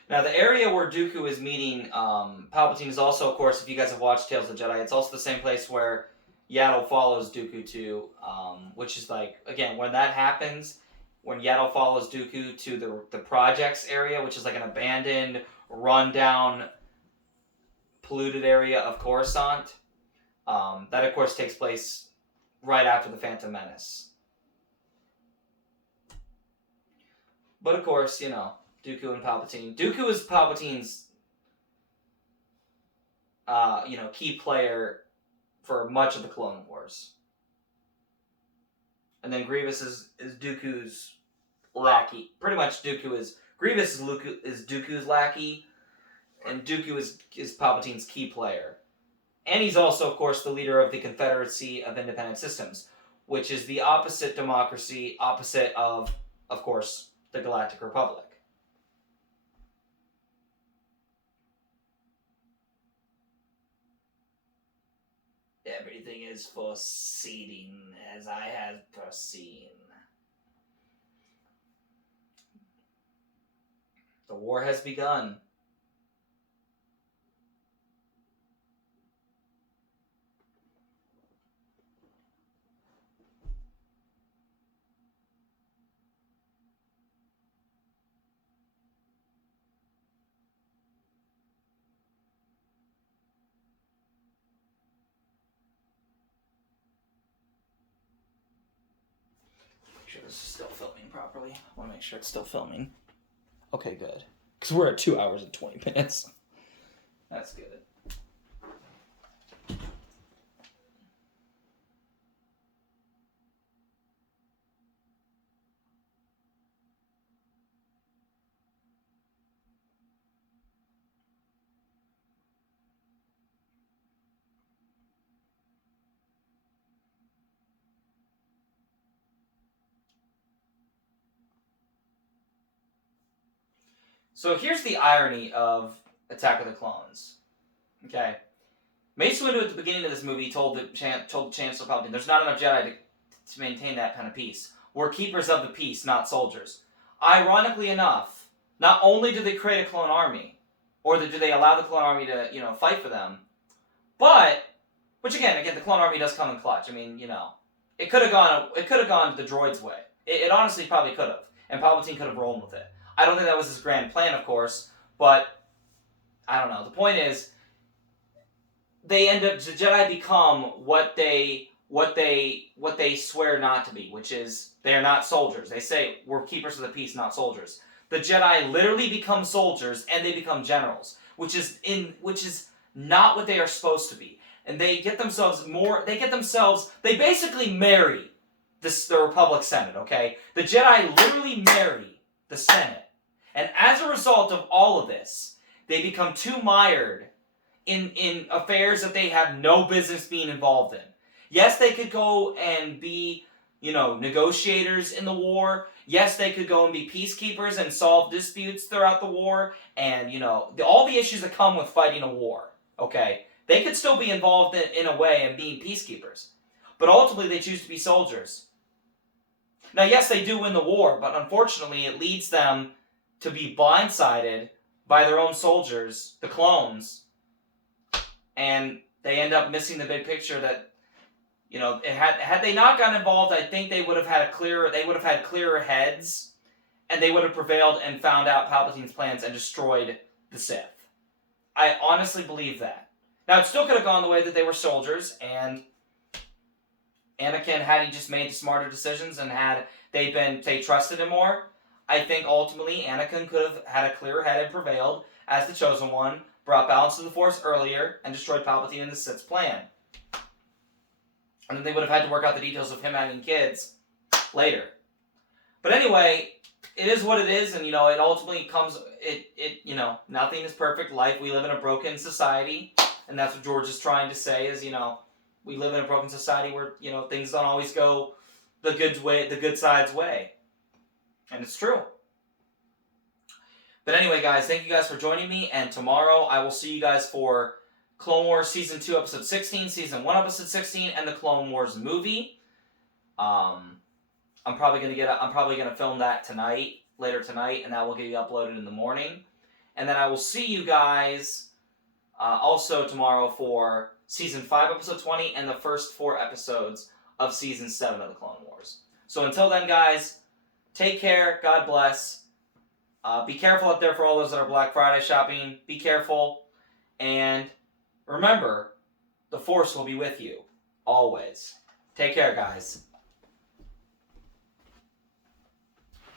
Now, the area where Dooku is meeting Palpatine is also, of course, if you guys have watched Tales of the Jedi, it's also the same place where Yaddle follows Dooku to, which is like, again, when that happens, when Yaddle follows Dooku to the projects area, which is like an abandoned, run-down, polluted area of Coruscant, that, of course, takes place right after the Phantom Menace. But, of course, Dooku and Palpatine. Dooku is Palpatine's, key player for much of the Clone Wars. And then Grievous is Dooku's lackey. Pretty much Grievous is Dooku's lackey, and Dooku is Palpatine's key player. And he's also, of course, the leader of the Confederacy of Independent Systems, which is the opposite democracy, opposite of course, the Galactic Republic. Everything is proceeding as I have foreseen. The war has begun. this is still filming properly. I want to make sure it's still filming. Okay, good. Because we're at 2 hours and 20 minutes. That's good. So here's the irony of Attack of the Clones. Okay, Mace Windu at the beginning of this movie told Chancellor Palpatine, "There's not enough Jedi to maintain that kind of peace. We're keepers of the peace, not soldiers." Ironically enough, not only did they create a clone army, or do they allow the clone army to fight for them, but which again the clone army does come in clutch. I mean, it could have gone the droid's way. It honestly probably could have, and Palpatine could have rolled with it. I don't think that was his grand plan, of course, but I don't know. The point is, the Jedi become what they swear not to be, which is they are not soldiers. They say we're keepers of the peace, not soldiers. The Jedi literally become soldiers and they become generals, which is not what they are supposed to be. And they basically marry the Republic Senate, okay? The Jedi literally marry the Senate. And as a result of all of this, they become too mired in affairs that they have no business being involved in. Yes, they could go and be, negotiators in the war. Yes, they could go and be peacekeepers and solve disputes throughout the war. And, all the issues that come with fighting a war, okay? They could still be involved in a way and being peacekeepers. But ultimately, they choose to be soldiers. Now, yes, they do win the war, but unfortunately, it leads them to be blindsided by their own soldiers, the clones, and they end up missing the big picture that, had they not gotten involved, I think they would have had clearer heads, and they would have prevailed and found out Palpatine's plans and destroyed the Sith. I honestly believe that. Now, it still could have gone the way that they were soldiers, and Anakin, had he just made smarter decisions and had they trusted him more, I think ultimately Anakin could have had a clearer head and prevailed as the Chosen One, brought balance to the Force earlier, and destroyed Palpatine and the Sith's plan. And then they would have had to work out the details of him having kids later. But anyway, it is what it is, and it ultimately comes. Nothing is perfect. We live in a broken society, and that's what George is trying to say. Is we live in a broken society where things don't always go the good side's way. And it's true. But anyway, guys, thank you guys for joining me. And tomorrow I will see you guys for Clone Wars Season 2, Episode 16, Season 1, Episode 16, and the Clone Wars movie. I'm probably gonna film that later tonight, and that will get uploaded in the morning. And then I will see you guys also tomorrow for Season 5, Episode 20, and the first 4 episodes of Season 7 of the Clone Wars. So until then, guys, take care. God bless. Be careful out there for all those that are Black Friday shopping. Be careful. And remember, the Force will be with you. Always. Take care, guys.